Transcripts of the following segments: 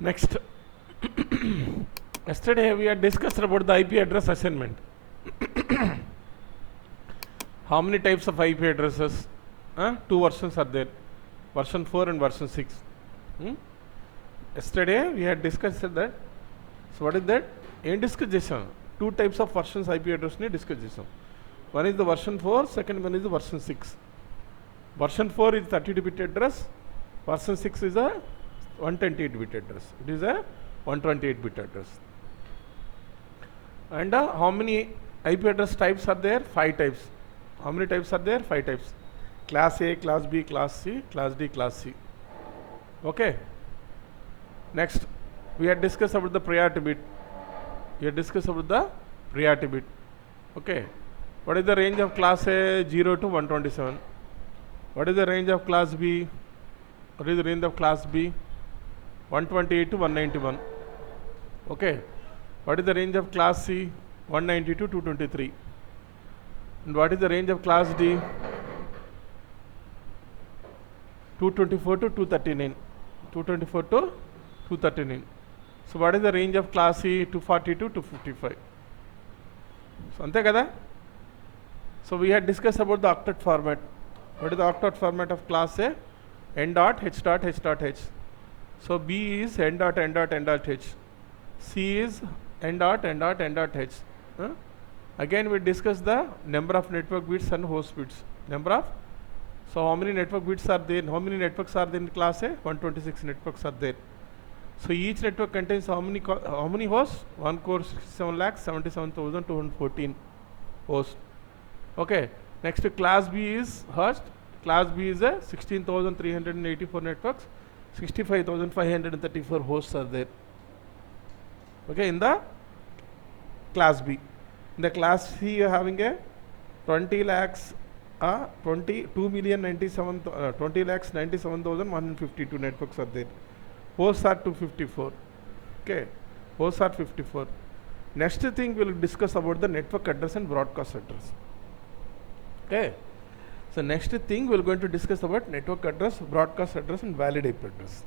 Next, yesterday we had discussed about the IP address assignment. How many types of IP addresses? Two versions are there, version 4 and version 6. Yesterday we had discussed that. So what is that? In discussion, two types of versions IP address ni discussion. One is the version 4, second one is the version 6. Version 4 is 32-bit address, version 6 is a 128-bit address. It is a 128-bit address. And how many IP address types are there? 5 types. How many types are there? 5 types. Class A, Class B, Class C, Class D, Class C. Okay. Next, we had discussed about the priority bit. Okay. What is the range of Class A? 0 to 127. What is the range of Class B? What is the range of Class B? 128 to 191. Okay. What is the range of Class C? 190 to 223. And what is the range of Class D? 224 to 239. 224 to 239. So what is the range of Class C? 240 to 255. So ante kada. So we had discussed about the octet format. What is the octet format of Class A? N dot H dot H dot H. So B is N dot N dot N dot H. C is N dot N dot N dot H. Again we discussed the number of network bits and host bits. So how many network bits are there? How many networks are there in Class A? 126 networks are there. So each network contains how many hosts? 1 core 67,77,214 hosts. Okay. Next to Class B is host. Class B is a 16,384 networks. 65,534 hosts are there. Okay, in the Class B. In the Class C, you are having a 20 lakhs 97,152 networks are there. Hosts are 254. Okay, hosts are 54. Next thing we will discuss about the network address and broadcast address. Okay, so next thing we are going to discuss about network address, broadcast address and valid IP address.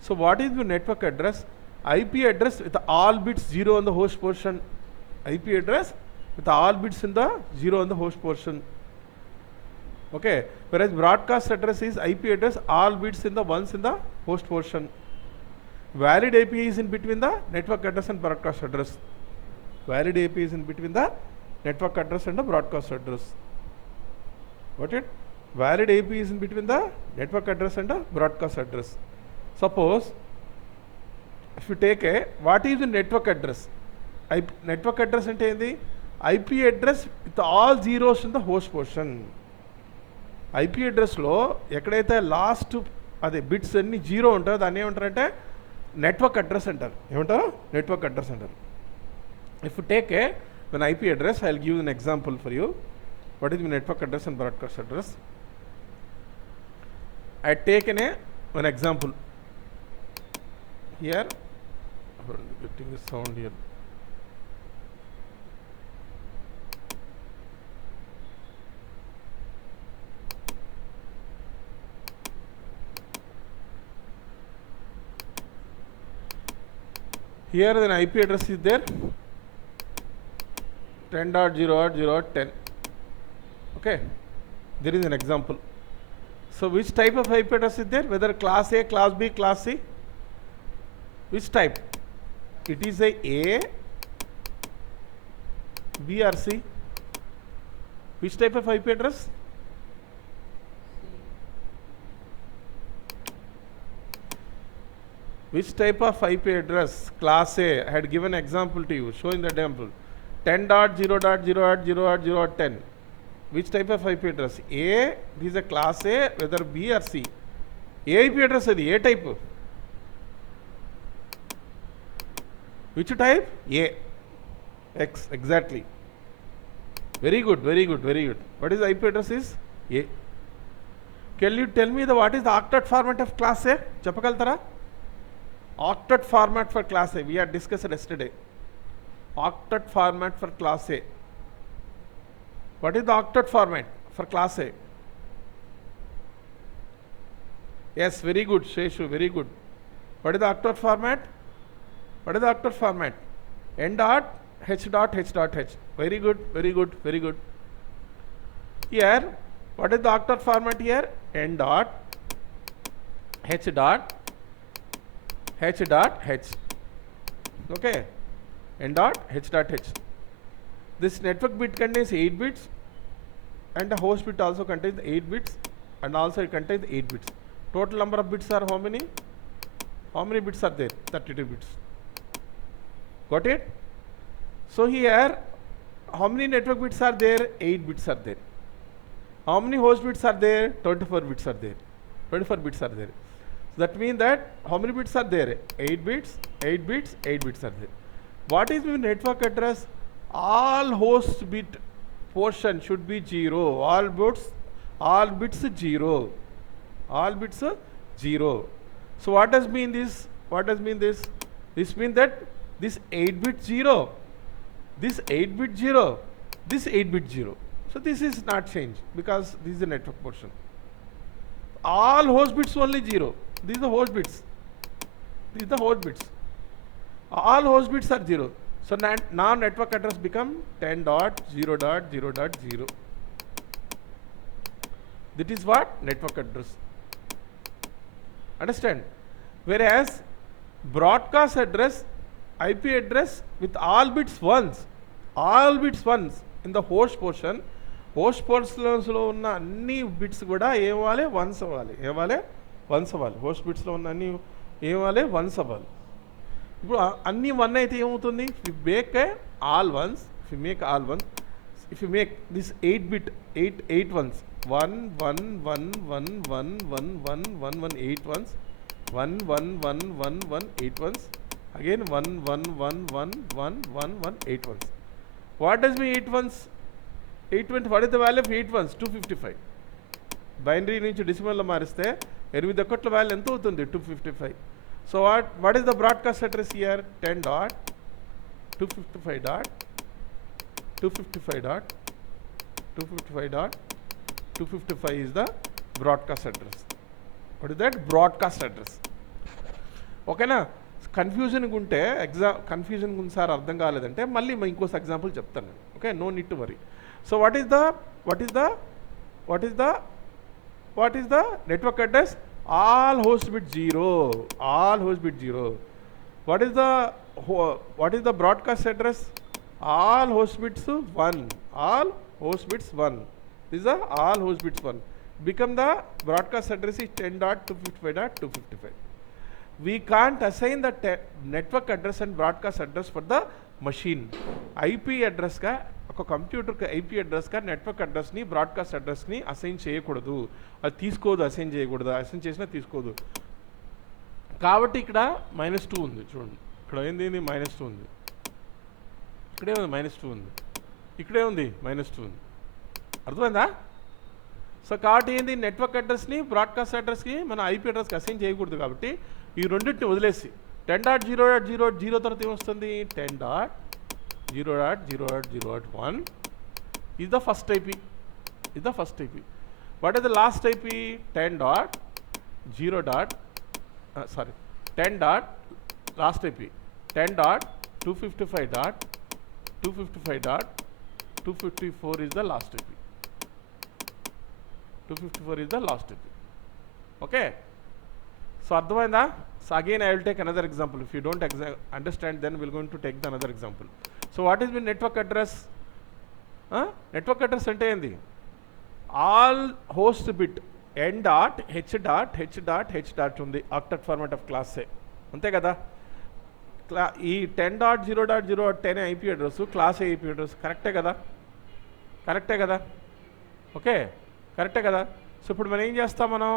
So what is the network address? IP address with all bits 0 on the host portion. IP address with all bits in the 0 on the host portion. Okay, whereas broadcast address is IP address all bits in the ones in the host portion. Valid IP is in between the network address and broadcast address. Valid IP is in between the network address and the broadcast address. Got it? Valid IP is in between the network address and the broadcast address. Suppose if you take what is the network address? Network address ante endi? IP address with all zeros in the host portion. IP address lo ekkadaithe last ade bits anni 0 untado danni em antarante network address antaru. Em antaru? Network address antaru. If you take an IP address, I will give an example for you. What is the network address and broadcast address? I take an example. Here, getting the sound here. Here an IP address is there, 10.0.0.10. Okay, there is an example. So which type of IP address is there? Whether Class A, Class B, Class C? Which type? It is a B or C? Which type of IP address? Which type of IP address? Class A. I had given example to you, showing the example. 10.0.0.0.10. Which type of IP address? A, this is a Class A, whether B or C. A IP address is A type. Which type? A. X, exactly. Very good, very good, very good. What is the IP address is? A. Can you tell me what is the octet format of Class A? Chappagaltara? Octet format for Class A. We had discussed it yesterday. Octet format for Class A. What is the octet format for Class A? Yes, very good, Sheshu, very good. What is the octet format? What is the octet format? N dot H dot H dot H. Very good, very good, very good. Here, what is the octet format here? N dot H dot H dot H. Okay, N dot H dot H. This network bit contains 8 bits and the host bit also contains 8 bits and also it contains 8 bits. Total number of bits are how many? How many bits are there? 32 bits. Got it? So here, how many network bits are there? 8 bits are there. How many host bits are there? 24 bits are there. 24 bits are there. So that means that how many bits are there? 8 bits, 8 bits, 8 bits are there. What is the network address? All host bit portion should be 0. All bits 0. All bits 0. So what does mean this? What does mean this? This means that this 8 bit 0, this 8 bit 0, this 8 bit 0. So this is not changed because this is the network portion. All host bits only 0. These are the host bits. These are the host bits. All host bits are 0. So now network address become 10.0.0.0. That is what? Network address. Understand? Whereas broadcast address, IP address with all bits ones in the host portion లో ఉన్న అన్ని bits కూడా ఏమవ్వాలి? Once అవ్వాలి. ఏమవ్వాలి? Once అవ్వాలి. Host బిట్స్లో ఉన్న అన్ని ఏమవ్వాలి? వన్స్ అవ్వాలి. ఇప్పుడు అన్ని 1 అయితే ఏమవుతుంది? If you make all once, if you make all once, if you make this 8 bit 8 once 1 1 1 1 1 1 1 1 1 8 once 1 1 1 1 1 8 once again 1 1 1 1 1 1 1 8 ones. What does mean 8 ones? 8 ones, what is the value of 8 ones? 255. Binary నుంచి డెసిమల్లో మారిస్తే 8 ఒక్కట్ల value ఎంత అవుతుంది? 255. So what is the broadcast address here? 10.255.255.255 is the broadcast address. What is that? Broadcast address. ఓకేనా? కన్ఫ్యూజన్గా ఉంటే కన్ఫ్యూజన్గా ఉంది sir అర్థం కాలేదంటే మళ్ళీ ఇంకోసి ఎగ్జాంపుల్ చెప్తాను. Okay, no need to worry. So what is the network address? All host bit 0. All host bit 0. What is the broadcast address? All host bits 1. All host bits 1. This are all host bits 1. Become the broadcast address is 10.255.255. We can't assign the network address and broadcast address for the machine. IP address ka ఒక computer కి IP address కా network address ని broadcast address ని assign చేయకూడదు. అది తీసుకోదు, assign చేయకూడదు. Assign చేసినా తీసుకోదు. కాబట్టి ఇక్కడ -2 ఉంది. చూడండి, ఇక్కడ ఏంది? -2 ఉంది. ఇక్కడే ఉంది -2 ఉంది. ఇక్కడే ఉంది -2 ఉంది. అర్థమైందా? సో కాబట్టి ఏంది? నెట్వర్క్ అడ్రస్ని బ్రాడ్కాస్ట్ అడ్రస్కి మన IP అడ్రస్కి అసైన్ చేయకూడదు. కాబట్టి ఈ రెండింటిని వదిలేసి 10.0.0.0 తర్వాత ఏమొస్తుంది? 10.0.0.0.1 is the first IP. Is the first IP. What is the last IP? 10 last IP 10.255.255.254 is the last IP. 254 is the last IP. Okay, so అర్థమైందా? So again I will take another example. If you don't understand, then we're going to take the another example. So what is the network address? Network address అంటే ఏంది? All host bit N dot H dot H dot H dot ఉంది octet format of class ఏ, అంతే కదా? ఈ 10.0.0.10 IP address class ఏ IP address కరెక్టే కదా? కరెక్టే కదా? ఓకే, కరెక్టే కదా? సో ఇప్పుడు మనం ఏం చేస్తాం? మనం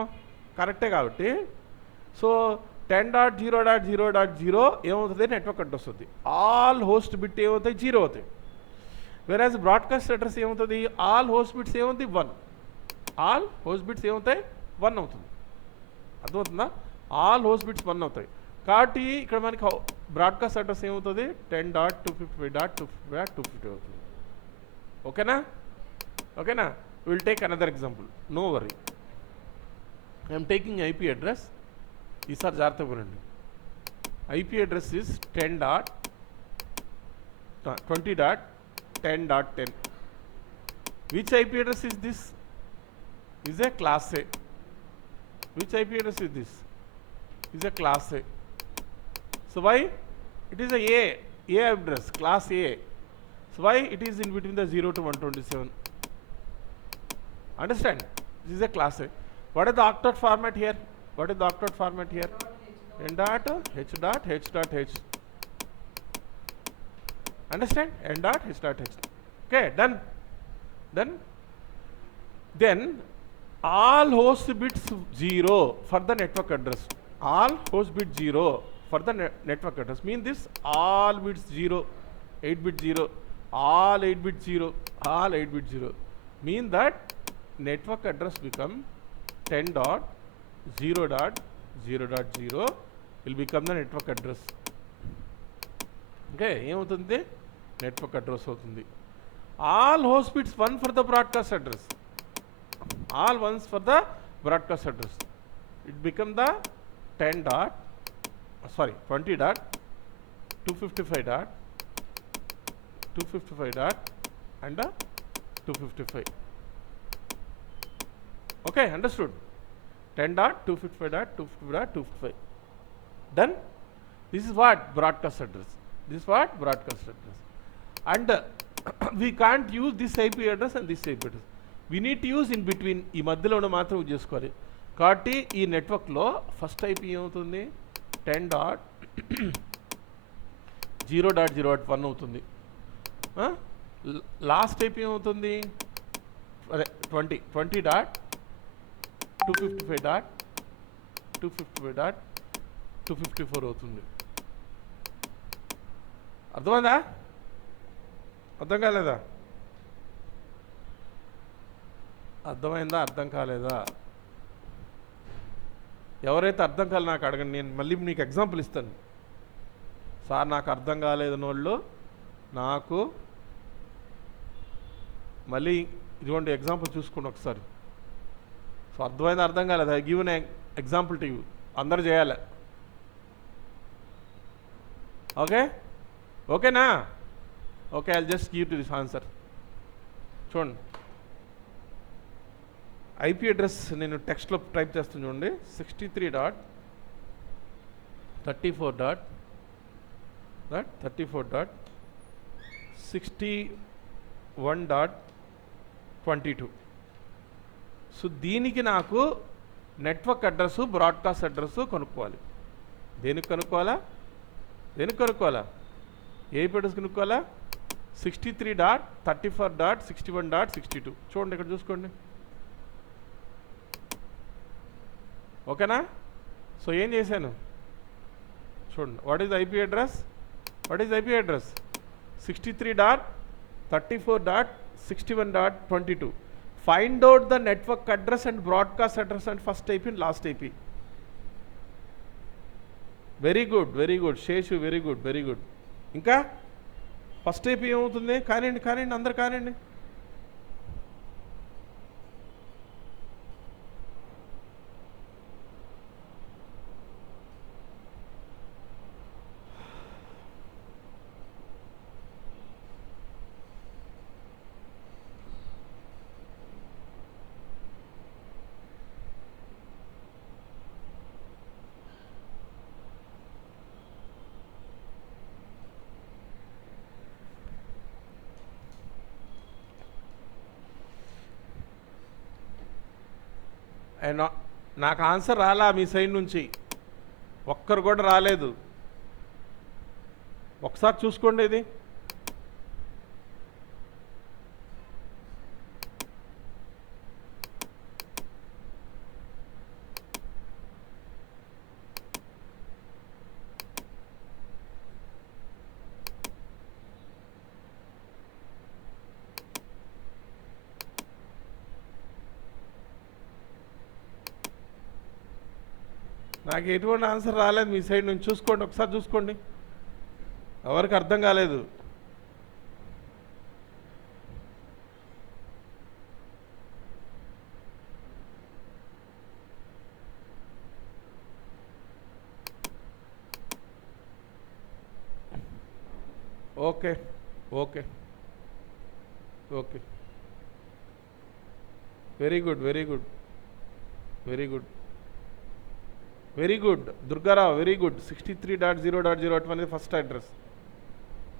కరెక్టే కాబట్టి సో 10.0.0.0 ఏమవుతుంది? నెట్వర్క్ అడ్రస్ వస్తుంది. ఆల్ హోస్ట్ బిట్ ఏమవుతాయి? 0 అవుతాయి. వేరేజ్ బ్రాడ్కాస్ట్ అడ్రస్ ఏమవుతుంది? ఆల్ హోస్ట్ బిట్స్ ఏమవుతుంది? 1. ఆల్ హోస్ట్ బిట్స్ ఏమవుతాయి? 1 అవుతుంది. అర్థమవుతుందా? ఆల్ హోస్ట్ బిట్స్ 1 అవుతాయి. కాబట్టి ఇక్కడ మనకి బ్రాడ్కాస్ట్ అడ్రస్ ఏమవుతుంది? 10.255.255.250 అవుతుంది. ఓకేనా? ఓకేనా? Will take another example, no worry. I'm taking IP address. ఈసారి జాగ్రత్తగా వినండి. IP address is 20.10.10. Which IP address is this? Is a class A. Which IP address is this? Is a class A. So why? It is a address, class A. So why it is in between the 0 to 127? Understand? This is a class A. What is the octet format here? What is the octet format here? N dot H dot H dot H. Understand? N dot H dot H. Okay, done. Then all host bits 0 for the network address. All host bit 0 for the network address. Mean this all bits 0, 8-bit 0, all 8-bit 0, all 8-bit 0. Mean that network address become 10.0.0.0 will become the network address. Okay, ఏమవుతుంది? Network address అవుతుంది. All host bits 1 for the broadcast address. All ones for the broadcast address. It become the 20.255.255. And 255. Okay, understood? 10.255.255. Done? This is what? Broadcast address. This is what? Broadcast address. And we can't use this IP address and this IP address. We need to use in between. ఈ మధ్యలో మాత్రం చేసుకోవాలి. కాబట్టి ఈ నెట్వర్క్లో first IP ఏమవుతుంది? 10.0.0.1 అవుతుంది. Last IP ఏమవుతుంది? అదే 20.255.254 అవుతుంది. అర్థమైందా? అర్థం కాలేదా? అర్థమైందా? అర్థం కాలేదా? ఎవరైతే అర్థం కాలే నాకు అడగండి, నేను మళ్ళీ మీకు ఎగ్జాంపుల్ ఇస్తాను. సార్ నాకు అర్థం కాలేదని వాళ్ళు నాకు మళ్ళీ ఇదిగోండి ఎగ్జాంపుల్ చూసుకోండి ఒకసారి. సో అర్థమైందా? అర్థం కాలేదా? Give an example to you. అందరు చేయాలి. ఓకే, ఓకేనా? Okay, I just give to this answer. చూడండి, IP అడ్రస్ నేను టెక్స్ట్లో టైప్ చేస్తాను చూడండి. 63.34.61.22. సో దీనికి నాకు నెట్వర్క్ అడ్రస్, బ్రాడ్కాస్ట్ అడ్రస్ కనుక్కోవాలి. దేనికి కనుక్కోవాలా? ఏ అడ్రస్ కనుక్కోవాలా? 63.34.61.62. చూడండి ఇక్కడ చూసుకోండి. ఓకేనా? సో ఏం చేశాను చూడండి. What is IP address? 63.34.61.22. Find out the network address and broadcast address and first IP and last IP. Very good Seshu, very good. ఇంకా ఫస్ట్ IP ఏమవుతుంది? కానివ్వండి అందరు కానివ్వండి. నాకు ఆన్సర్ రాలా మీ సైడ్ నుంచి, ఒక్కరు కూడా రాలేదు. ఒకసారి చూసుకోండి ఇది. నాకు ఎటువంటి ఆన్సర్ రాలేదు మీ సైడ్ నుంచి. చూసుకోండి, ఒకసారి చూసుకోండి. ఎవరికి అర్థం కాలేదు? Okay okay okay very good very good very good very good Durgarao very good 63.0.0 అనేది first address.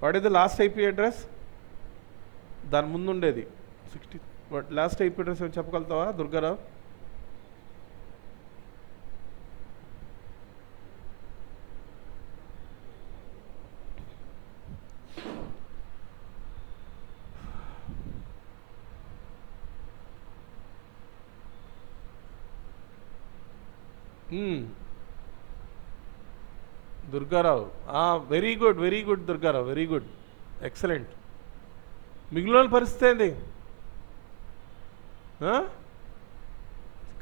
What is the last IP address? దాని ముందు ఉండేది 60. లాస్ట్ ఐపీ అడ్రస్ ఏమైనా చెప్పగలుగుతావా Durgarao? Durgarao very good Durgarao very good excellent. మిగిలిన పరిస్థితి ఏంది?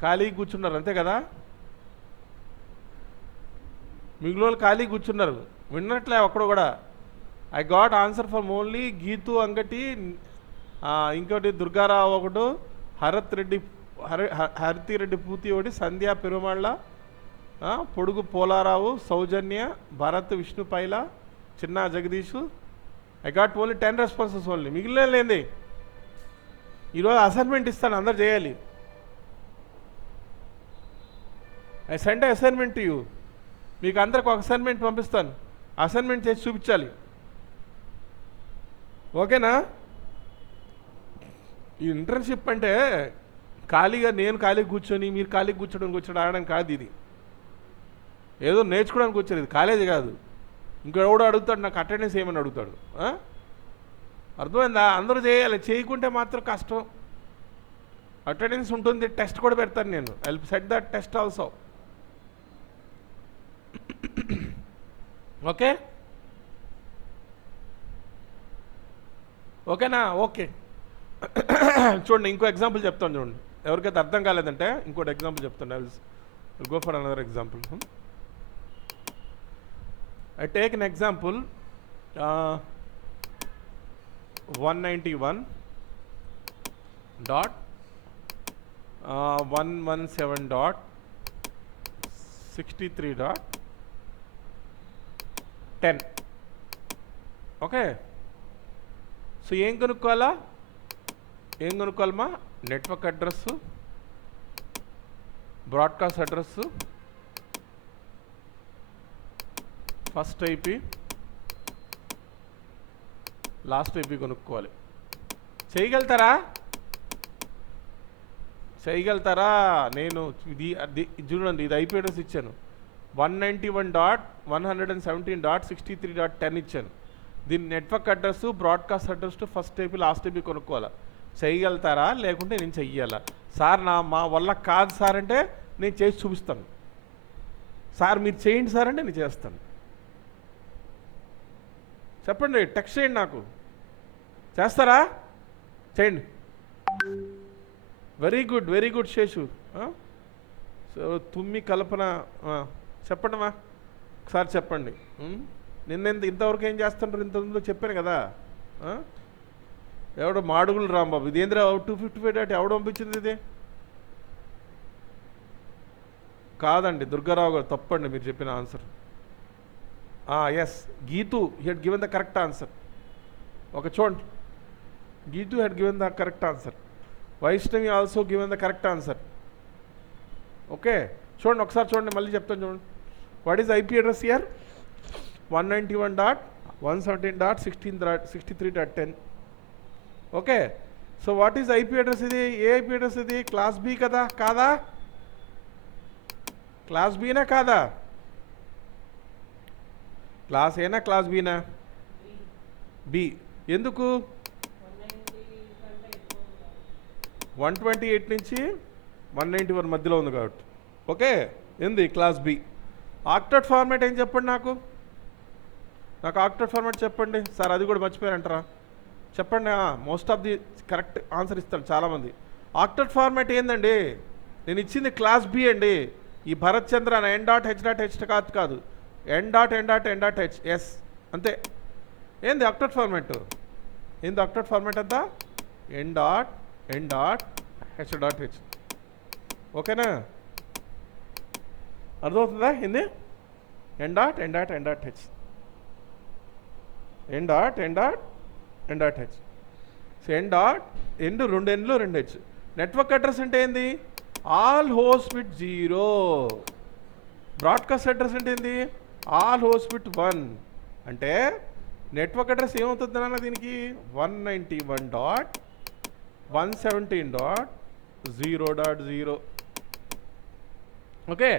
ఖాళీగా కూర్చున్నారు అంతే కదా? మిగిలిన ఖాళీగా కూర్చున్నారు, విన్నట్లే ఒక్కడు కూడా. I got answer from only Geetu Angati, ఇంకోటి దుర్గారావు ఒకడు, హరితిరెడ్డి పూతి ఒకటి, సంధ్యా పెరుమాళ్ళ, పొడుగు పోలారావు, సౌజన్య, భరత్, విష్ణు పైల, చిన్న Jagadish. I got only 10 responses only. మిగిలిన లేంది. ఈరోజు అసైన్మెంట్ ఇస్తాను, అందరు చేయాలి. I send assignment to you. మీకు అందరికి ఒక అసైన్మెంట్ పంపిస్తాను, అసైన్మెంట్ చేసి చూపించాలి. ఓకేనా? ఈ ఇంటర్న్షిప్ అంటే ఖాళీగా నేను ఖాళీగా కూర్చొని మీరు ఖాళీగా కూర్చోడానికి ఆడడానికి కాదు. ఇది ఏదో నేర్చుకోవడానికి వచ్చారు, ఇది కాలేజీ కాదు. ఇంకెవడో అడుగుతాడు, నాకు అటెండెన్స్ ఏమని అడుగుతాడు. అర్థమైందా? అందరూ చేయాలి, చేయకుంటే మాత్రం కష్టం. అటెండెన్స్ ఉంటుంది, టెస్ట్ కూడా పెడతాను నేను. I will set that test also. Okay ఓకేనా? ఓకే. చూడండి, ఇంకో ఎగ్జాంపుల్ చెప్తాను చూడండి. ఎవరికైతే అర్థం కాలేదంటే ఇంకోటి ఎగ్జాంపుల్ చెప్తాను. I will go for another example. I take an example, 191.117.63.10. Okay. So ఏం కనుక్కోవాలమ్మా? Network address, broadcast address, first IP, last IP కొనుక్కోవాలి. చేయగలుగుతారా? నేను చూడండి, ఇది ఐపీ అడ్రస్ ఇచ్చాను. 191.117.63.10 ఇచ్చాను. దీని network address, broadcast address, first IP, last IP కొనుక్కోవాలా. చేయగలుగుతారా? లేకుంటే నేను చెయ్యాలా? సార్ మా వల్ల కాదు సార్ అంటే నేను చేసి చూపిస్తాను. సార్ మీరు చేయండి సార్ అంటే నేను చేస్తాను. చెప్పండి, టెక్స్ట్ చేయండి నాకు. చేస్తారా? చేయండి. Very good Seshu. సో తుమ్మి కల్పన చెప్పండిమా, ఒకసారి చెప్పండి. ఇంతవరకు ఏం చేస్తుంటారు? ఇంతకుముందు చెప్పాను కదా. ఎవడో మాడుగులు రాంబాబు, ఇదేంద్ర 255 డాట్ ఎవడో పంపించింది? ఇది కాదండి దుర్గారావు గారు, తప్పండి మీరు చెప్పిన answer. Yes, Geethu had given the correct answer. ఒక చూడండి, Geethu had given the correct answer. Vaishnavi also given the correct answer. Okay, చూడండి ఒకసారి చూడండి, మళ్ళీ చెప్తాను చూడండి. What is IP address here? 191.117.63.10. Okay. So what is IP address? ఇది ఏ ఐపీ అడ్రస్ ఇది? క్లాస్ బి కదా, కాదా? క్లాస్ బీనా కాదా? క్లాస్ ఏనా, క్లాస్ బీనా? బి. ఎందుకు? 128 నుంచి 191 మధ్యలో ఉంది కాబట్టి. ఓకే, ఏంది క్లాస్ బి. ఆక్టెట్ ఫార్మాట్ ఏం చెప్పండి నాకు ఆక్టెట్ ఫార్మాట్ చెప్పండి సార్. అది కూడా మర్చిపోయారంటారా? చెప్పండి. Most of the correct answer ఇస్తాను చాలామంది. ఆక్టెట్ ఫార్మాట్ ఏందండి? నేను ఇచ్చింది క్లాస్ బి అండి. ఈ భరత్ చంద్ర n.h.h కాదు, n.n.n.h. ఎస్, అంతే. ఏంది ఆక్టెట్ ఫార్మాట్? ఏంది ఆక్టెట్ ఫార్మాట్ అంతా? n.n.h.h. ఓకేనా? అర్థమవుతుందా? ఏంది n.n.n.h? N dot H. So N dot and 2 Nలు 2 H. నెట్వర్క్ అడ్రస్ అంటే ఏంది? All host with 0. Broadcast address అంటే ఏంది? All host with 1. అంటే నెట్వర్క్ అడ్రస్ ఏమవుతుంది అన్న దీనికి? 191.117.0.0. ఓకే.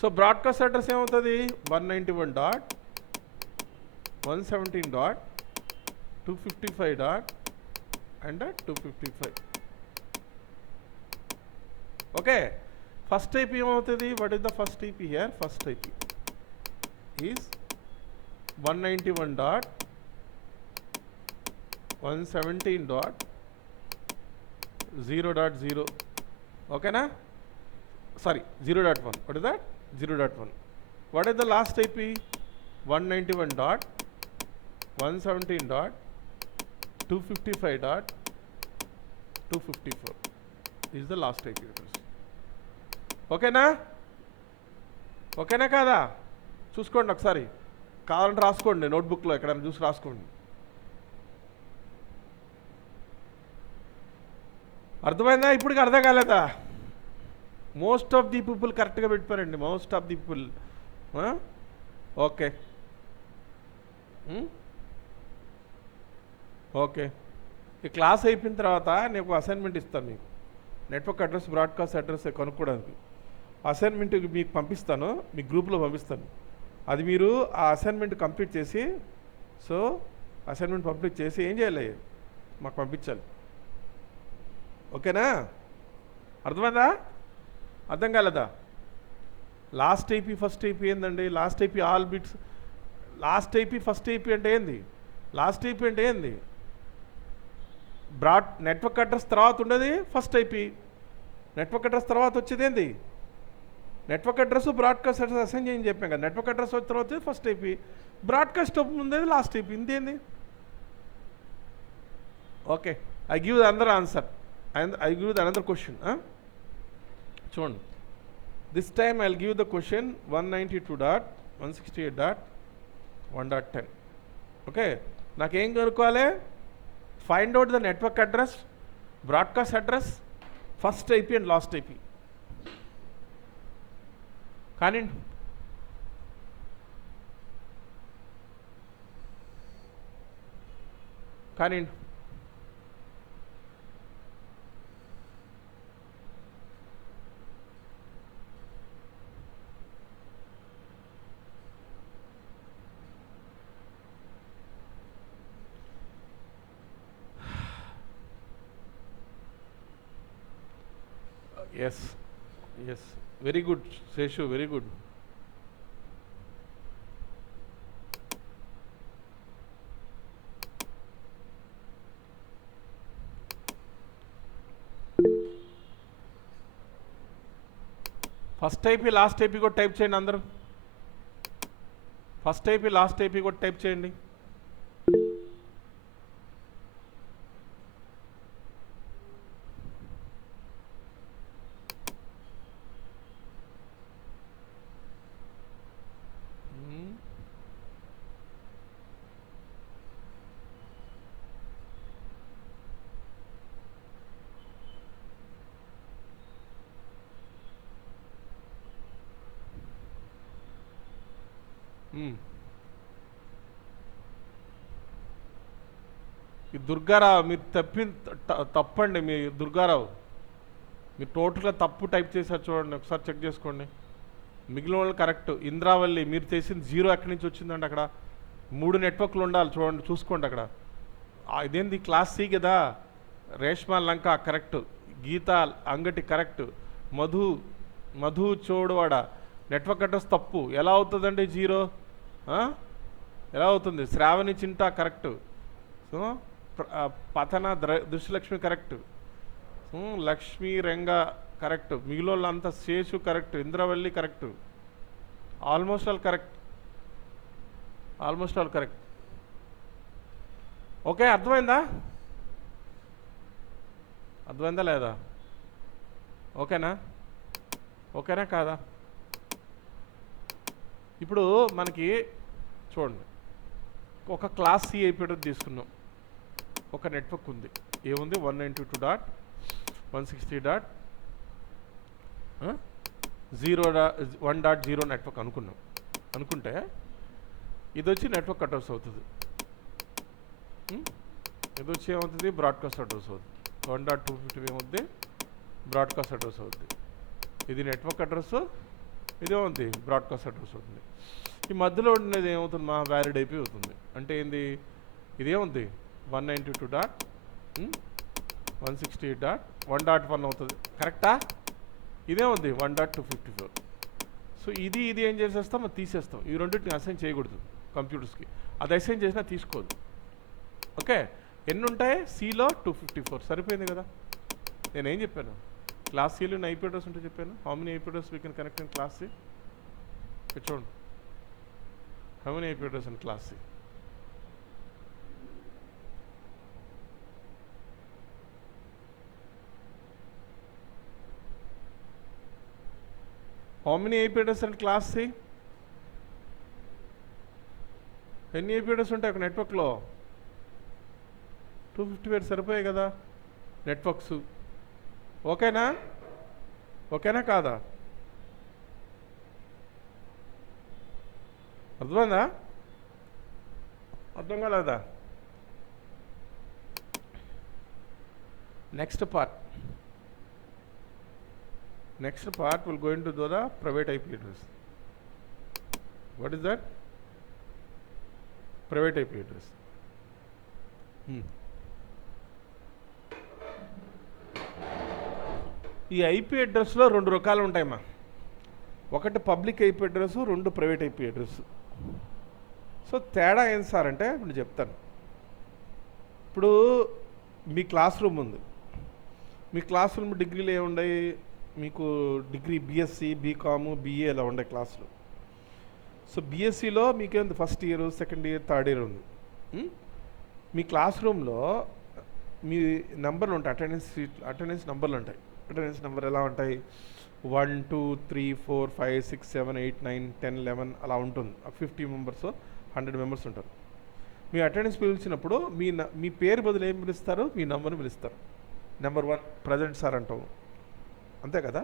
సో బ్రాడ్కాస్ట్ అడ్రస్ ఏమవుతుంది? 191.117.255.255. ఓకే. ఫస్ట్ ఐపీ ఏమవుతుంది? What is the first IP here? First IP is 191.117.0.0. ఓకేనా? Sorry, 0.1. What is that? 0.1. What is the last IP? 191.117.255.254. This is the last IP address. ఓకేనా? ఓకేనా కాదా? చూసుకోండి ఒకసారి, కావాలంటే రాసుకోండి నోట్బుక్లో ఎక్కడైనా చూసి రాసుకోండి. అర్థమైందా? ఇప్పటికి అర్థం కాలేదా? మోస్ట్ ఆఫ్ ది పీపుల్ కరెక్ట్గా పెట్టారండి. Most of the people. Okay okay. ఈ క్లాస్ అయిపోయిన తర్వాత నేను ఒక అసైన్మెంట్ ఇస్తాను మీకు. నెట్వర్క్ అడ్రస్, బ్రాడ్కాస్ట్ అడ్రస్ కనుక్కోవడానికి అసైన్మెంట్ మీకు పంపిస్తాను, మీ గ్రూప్లో పంపిస్తాను. అది మీరు ఆ అసైన్మెంట్ కంప్లీట్ చేసి, సో అసైన్మెంట్ కంప్లీట్ చేసి ఏం చేయాలి? మాకు పంపించాలి. ఓకేనా? అర్థమైందా? అర్థం కాలేదా? లాస్ట్ ఐపీ ఫస్ట్ ఐపీ ఏందండి? Last IP all bits. Last IP first IP అంటే ఏంది? లాస్ట్ ఐపీ అంటే ఏంది? నెట్వర్క్ అడ్రస్ తర్వాత ఉండేది ఫస్ట్ ఐపీ. నెట్వర్క్ అడ్రస్ తర్వాత వచ్చేది ఏంది? Network address broadcast address assign చేయని చెప్పాం కదా. నెట్వర్క్ అడ్రస్ వచ్చిన తర్వాత ఫస్ట్ ఐపీ, బ్రాడ్కాస్ట్ ఉండేది లాస్ట్ ఐపీ. ఇంతేంది? Okay. I give the another answer. I give the another question. చూడండి, this time I will give the question 192.168.1.10. Okay. నాకేం కనుక్కోవాలి? Find out the network address, broadcast address, first IP and last IP. కానీ yes, very good Seshu, very good. First IP last IP కూడా type చేయండి అందరూ. First IP last IP కూడా type చేయండి. ఈ దుర్గారావు మీరు తప్పండి. మీ దుర్గారావు మీరు టోటల్గా తప్పు టైప్ చేశారు. చూడండి ఒకసారి చెక్ చేసుకోండి. మిగిలిన వాళ్ళు కరెక్ట్. ఇంద్రావల్లి మీరు చేసింది 0 ఎక్కడి నుంచి వచ్చిందండి? అక్కడ 3 నెట్వర్క్లు ఉండాలి. చూడండి, చూసుకోండి అక్కడ. ఇదేంది? క్లాస్ సి కదా. రేష్మా లంక కరెక్ట్, గీత అంగటి కరెక్ట్, మధు చోడువాడ నెట్వర్క్ అడ్రస్ తప్పు. ఎలా అవుతుందండి 0? ఎలా అవుతుంది? శ్రావణి చింత కరెక్ట్. సో పతన దృశ్యలక్ష్మి కరెక్ట్, లక్ష్మీ రంగ కరెక్ట్, మిగిలినంతా Seshu correct, Indravalli correct, almost all correct. Okay, అర్థమైందా లేదా? ఓకేనా కాదా? ఇప్పుడు మనకి చూడండి, ఒక క్లాస్ సి ఐపీ అడ్రస్ తీసుకున్నాం. ఒక నెట్వర్క్ ఉంది, ఏముంది 192.168.0.1.0 నెట్వర్క్ అనుకున్నాం. అనుకుంటే ఇది వచ్చి నెట్వర్క్ అడ్రస్ అవుతుంది, ఇది వచ్చి ఏమవుతుంది బ్రాడ్కాస్ట్ అడ్రస్ అవుతుంది. 1.250 ఏమవుతుంది బ్రాడ్కాస్ట్ అడ్రస్ అవుతుంది. ఇది నెట్వర్క్ అడ్రస్, ఇదేముంది బ్రాడ్కాస్ట్ అడ్రస్ అవుతుంది. ఈ మధ్యలో ఉండేది ఏమవుతుంది మా వ్యాలిడ్ ఐపీ అవుతుంది. అంటే ఏంది ఇదేముంది 192.168.1.1 అవుతుంది. కరెక్టా? ఇదేముంది 1.254. సో ఇది ఏం చేసేస్తాం, అది తీసేస్తాం. ఈ రెండింటిని అసైన్ చేయకూడదు కంప్యూటర్స్కి. అది అసైన్ చేసినా తీసుకోదు. ఓకే, ఎన్ని ఉంటాయి సిలో 254. సరిపోయింది కదా. నేనేం చెప్పాను, క్లాస్ సిలో ఐపీ అడ్రస్ ఉంటే చెప్పాను. How many IP address we can connect in class C? చూడండి, how many IP address in class C? How many IP addresses in class C? ఎన్ని IP addresses ఉంటాయి ఒక నెట్వర్క్లో? 258 సరిపోయాయి కదా నెట్వర్క్స్. ఓకేనా? ఓకేనా కాదా? అర్థమైందా? అర్థం కాలేదా? Next part will go into the private IP address. What is that? Private IP address. ఈ ఐపీ అడ్రస్లో రెండు రకాలు ఉంటాయమ్మా. ఒకటి పబ్లిక్ ఐపీ అడ్రస్, రెండు ప్రైవేట్ ఐపీ అడ్రస్. సో తేడా ఏం సార్ అంటే ఇప్పుడు చెప్తాను. ఇప్పుడు మీ క్లాస్ రూమ్ ఉంది. మీ క్లాస్ రూమ్ డిగ్రీలు ఏముండయి, మీకు డిగ్రీ బీఎస్సీ, బీకాము, బీఏ ఇలా ఉండే క్లాసులు. సో బీఎస్సీలో మీకేముంది first year, second year, third year ఉంది. మీ క్లాస్ రూమ్లో మీ నెంబర్లు ఉంటాయి, అటెండెన్స్ నెంబర్లు ఉంటాయి. అటెండెన్స్ నెంబర్ ఎలా ఉంటాయి, 1 2 3 4 5 6 7 8 9 10 11 అలా ఉంటుంది. 50 మెంబర్స్ 100 మెంబర్స్ ఉంటారు. మీ అటెండెన్స్ పిలిచినప్పుడు మీ పేరు బదులు ఏం పిలుస్తారు, మీ నెంబర్ని పిలుస్తారు. నెంబర్ 1 ప్రజెంట్ సార్ అంటావు, అంతే కదా.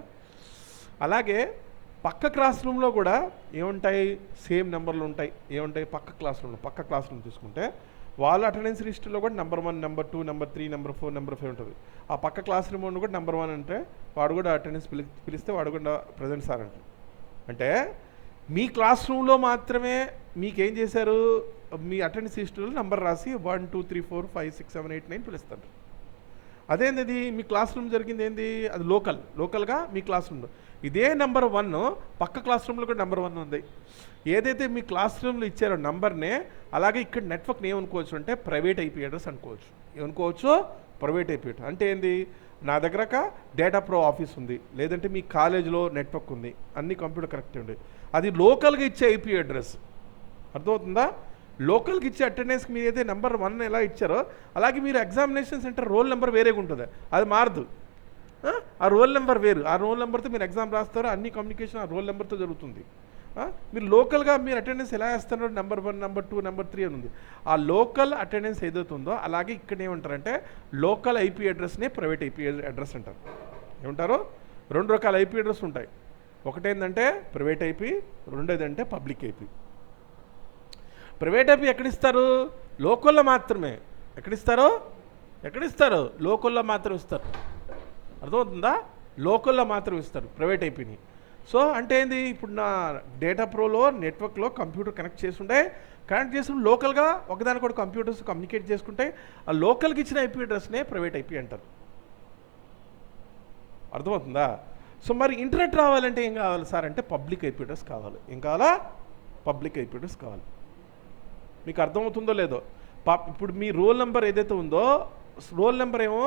అలాగే పక్క క్లాస్ రూమ్లో కూడా ఏముంటాయి, సేమ్ నెంబర్లు ఉంటాయి. ఏముంటాయి పక్క క్లాస్ రూమ్ తీసుకుంటే వాళ్ళ అటెండెన్స్ లిస్టులో కూడా number 1, number 2, number 3, number 4, number 5 ఉంటుంది. ఆ పక్క క్లాస్ రూమ్ కూడా నెంబర్ 1 అంటే వాడు కూడా అటెండెన్స్ పిలిస్తే వాడు కూడా ప్రజెంట్ సార్ అంటారు. అంటే మీ క్లాస్ రూమ్లో మాత్రమే మీకేం చేశారు, మీ అటెండెన్స్ లిస్టులో నెంబర్ రాసి 1 2 3 4 5 6 7 8 9 పిలుస్తారు. అదేంది మీ క్లాస్ రూమ్ జరిగింది ఏంది, అది లోకల్గా మీ క్లాస్ రూమ్లో ఇదే నెంబర్ 1 పక్క క్లాస్ రూమ్లో కూడా నెంబర్ 1 ఉంది. ఏదైతే మీ క్లాస్ రూమ్లో ఇచ్చారో నెంబర్నే అలాగే ఇక్కడ నెట్వర్క్ని ఏమనుకోవచ్చు అంటే ప్రైవేట్ ఐపీ అడ్రస్ అనుకోవచ్చు. ఏమనుకోవచ్చు, ప్రైవేట్ ఐపీ అడ్రస్. అంటే ఏంది, నా దగ్గర డేటా ప్రో ఆఫీస్ ఉంది, లేదంటే మీ కాలేజీలో నెట్వర్క్ ఉంది, అన్ని కంప్యూటర్ కరెక్ట్ ఉంది, అది లోకల్గా ఇచ్చే ఐపీ అడ్రస్. అర్థమవుతుందా? లోకల్కి ఇచ్చే అటెండెన్స్కి మీరు ఏదైతే నెంబర్ 1 ఎలా ఇచ్చారో అలాగే మీరు ఎగ్జామినేషన్ సెంటర్ రోల్ నెంబర్ వేరేగా ఉంటుంది, అది మారదు. ఆ రోల్ నెంబర్ వేరు, ఆ రోల్ నెంబర్తో మీరు ఎగ్జామ్ రాస్తారో అన్ని కమ్యూనికేషన్ ఆ రోల్ నెంబర్తో జరుగుతుంది. మీరు లోకల్గా మీరు అటెండెన్స్ ఎలా వేస్తున్నారో నెంబర్ 1, నెంబర్ 2, నెంబర్ 3 అని ఉంది. ఆ లోకల్ అటెండెన్స్ ఏదైతే ఉందో అలాగే ఇక్కడ ఏమంటారంటే లోకల్ ఐపీ అడ్రస్నే ప్రైవేట్ ఐపీ అడ్రస్ అంటారు. ఏమంటారు, 2 రకాల ఐపీ అడ్రస్ ఉంటాయి. ఒకటేంటంటే ప్రైవేట్ ఐపీ, రెండోదంటే పబ్లిక్ ఐపీ. ప్రైవేట్ ఐపీ ఎక్కడిస్తారు, లోకల్లో మాత్రమే. ఎక్కడిస్తారు లోకల్లో మాత్రం ఇస్తారు. అర్థమవుతుందా? లోకల్లో మాత్రం ఇస్తారు ప్రైవేట్ ఐపీని. సో అంటే ఏంది, ఇప్పుడు నా డేటా ప్రోలో నెట్వర్క్లో కంప్యూటర్ కనెక్ట్ చేసి లోకల్గా ఒకదానికొకటి కంప్యూటర్స్ కమ్యూనికేట్ చేసుకుంటే ఆ లోకల్కి ఇచ్చిన ఐపీ అడ్రస్నే ప్రైవేట్ ఐపీ అంటారు. అర్థమవుతుందా? సో మరి ఇంటర్నెట్ రావాలంటే ఏం కావాలి సార్ అంటే పబ్లిక్ ఐపీ అడ్రస్ కావాలి. ఏం కావాలా, పబ్లిక్ ఐపీ అడ్రస్ కావాలి. మీకు అర్థమవుతుందో లేదో, ఇప్పుడు మీ రోల్ నెంబర్ ఏదైతే ఉందో రోల్ నెంబర్ ఏమో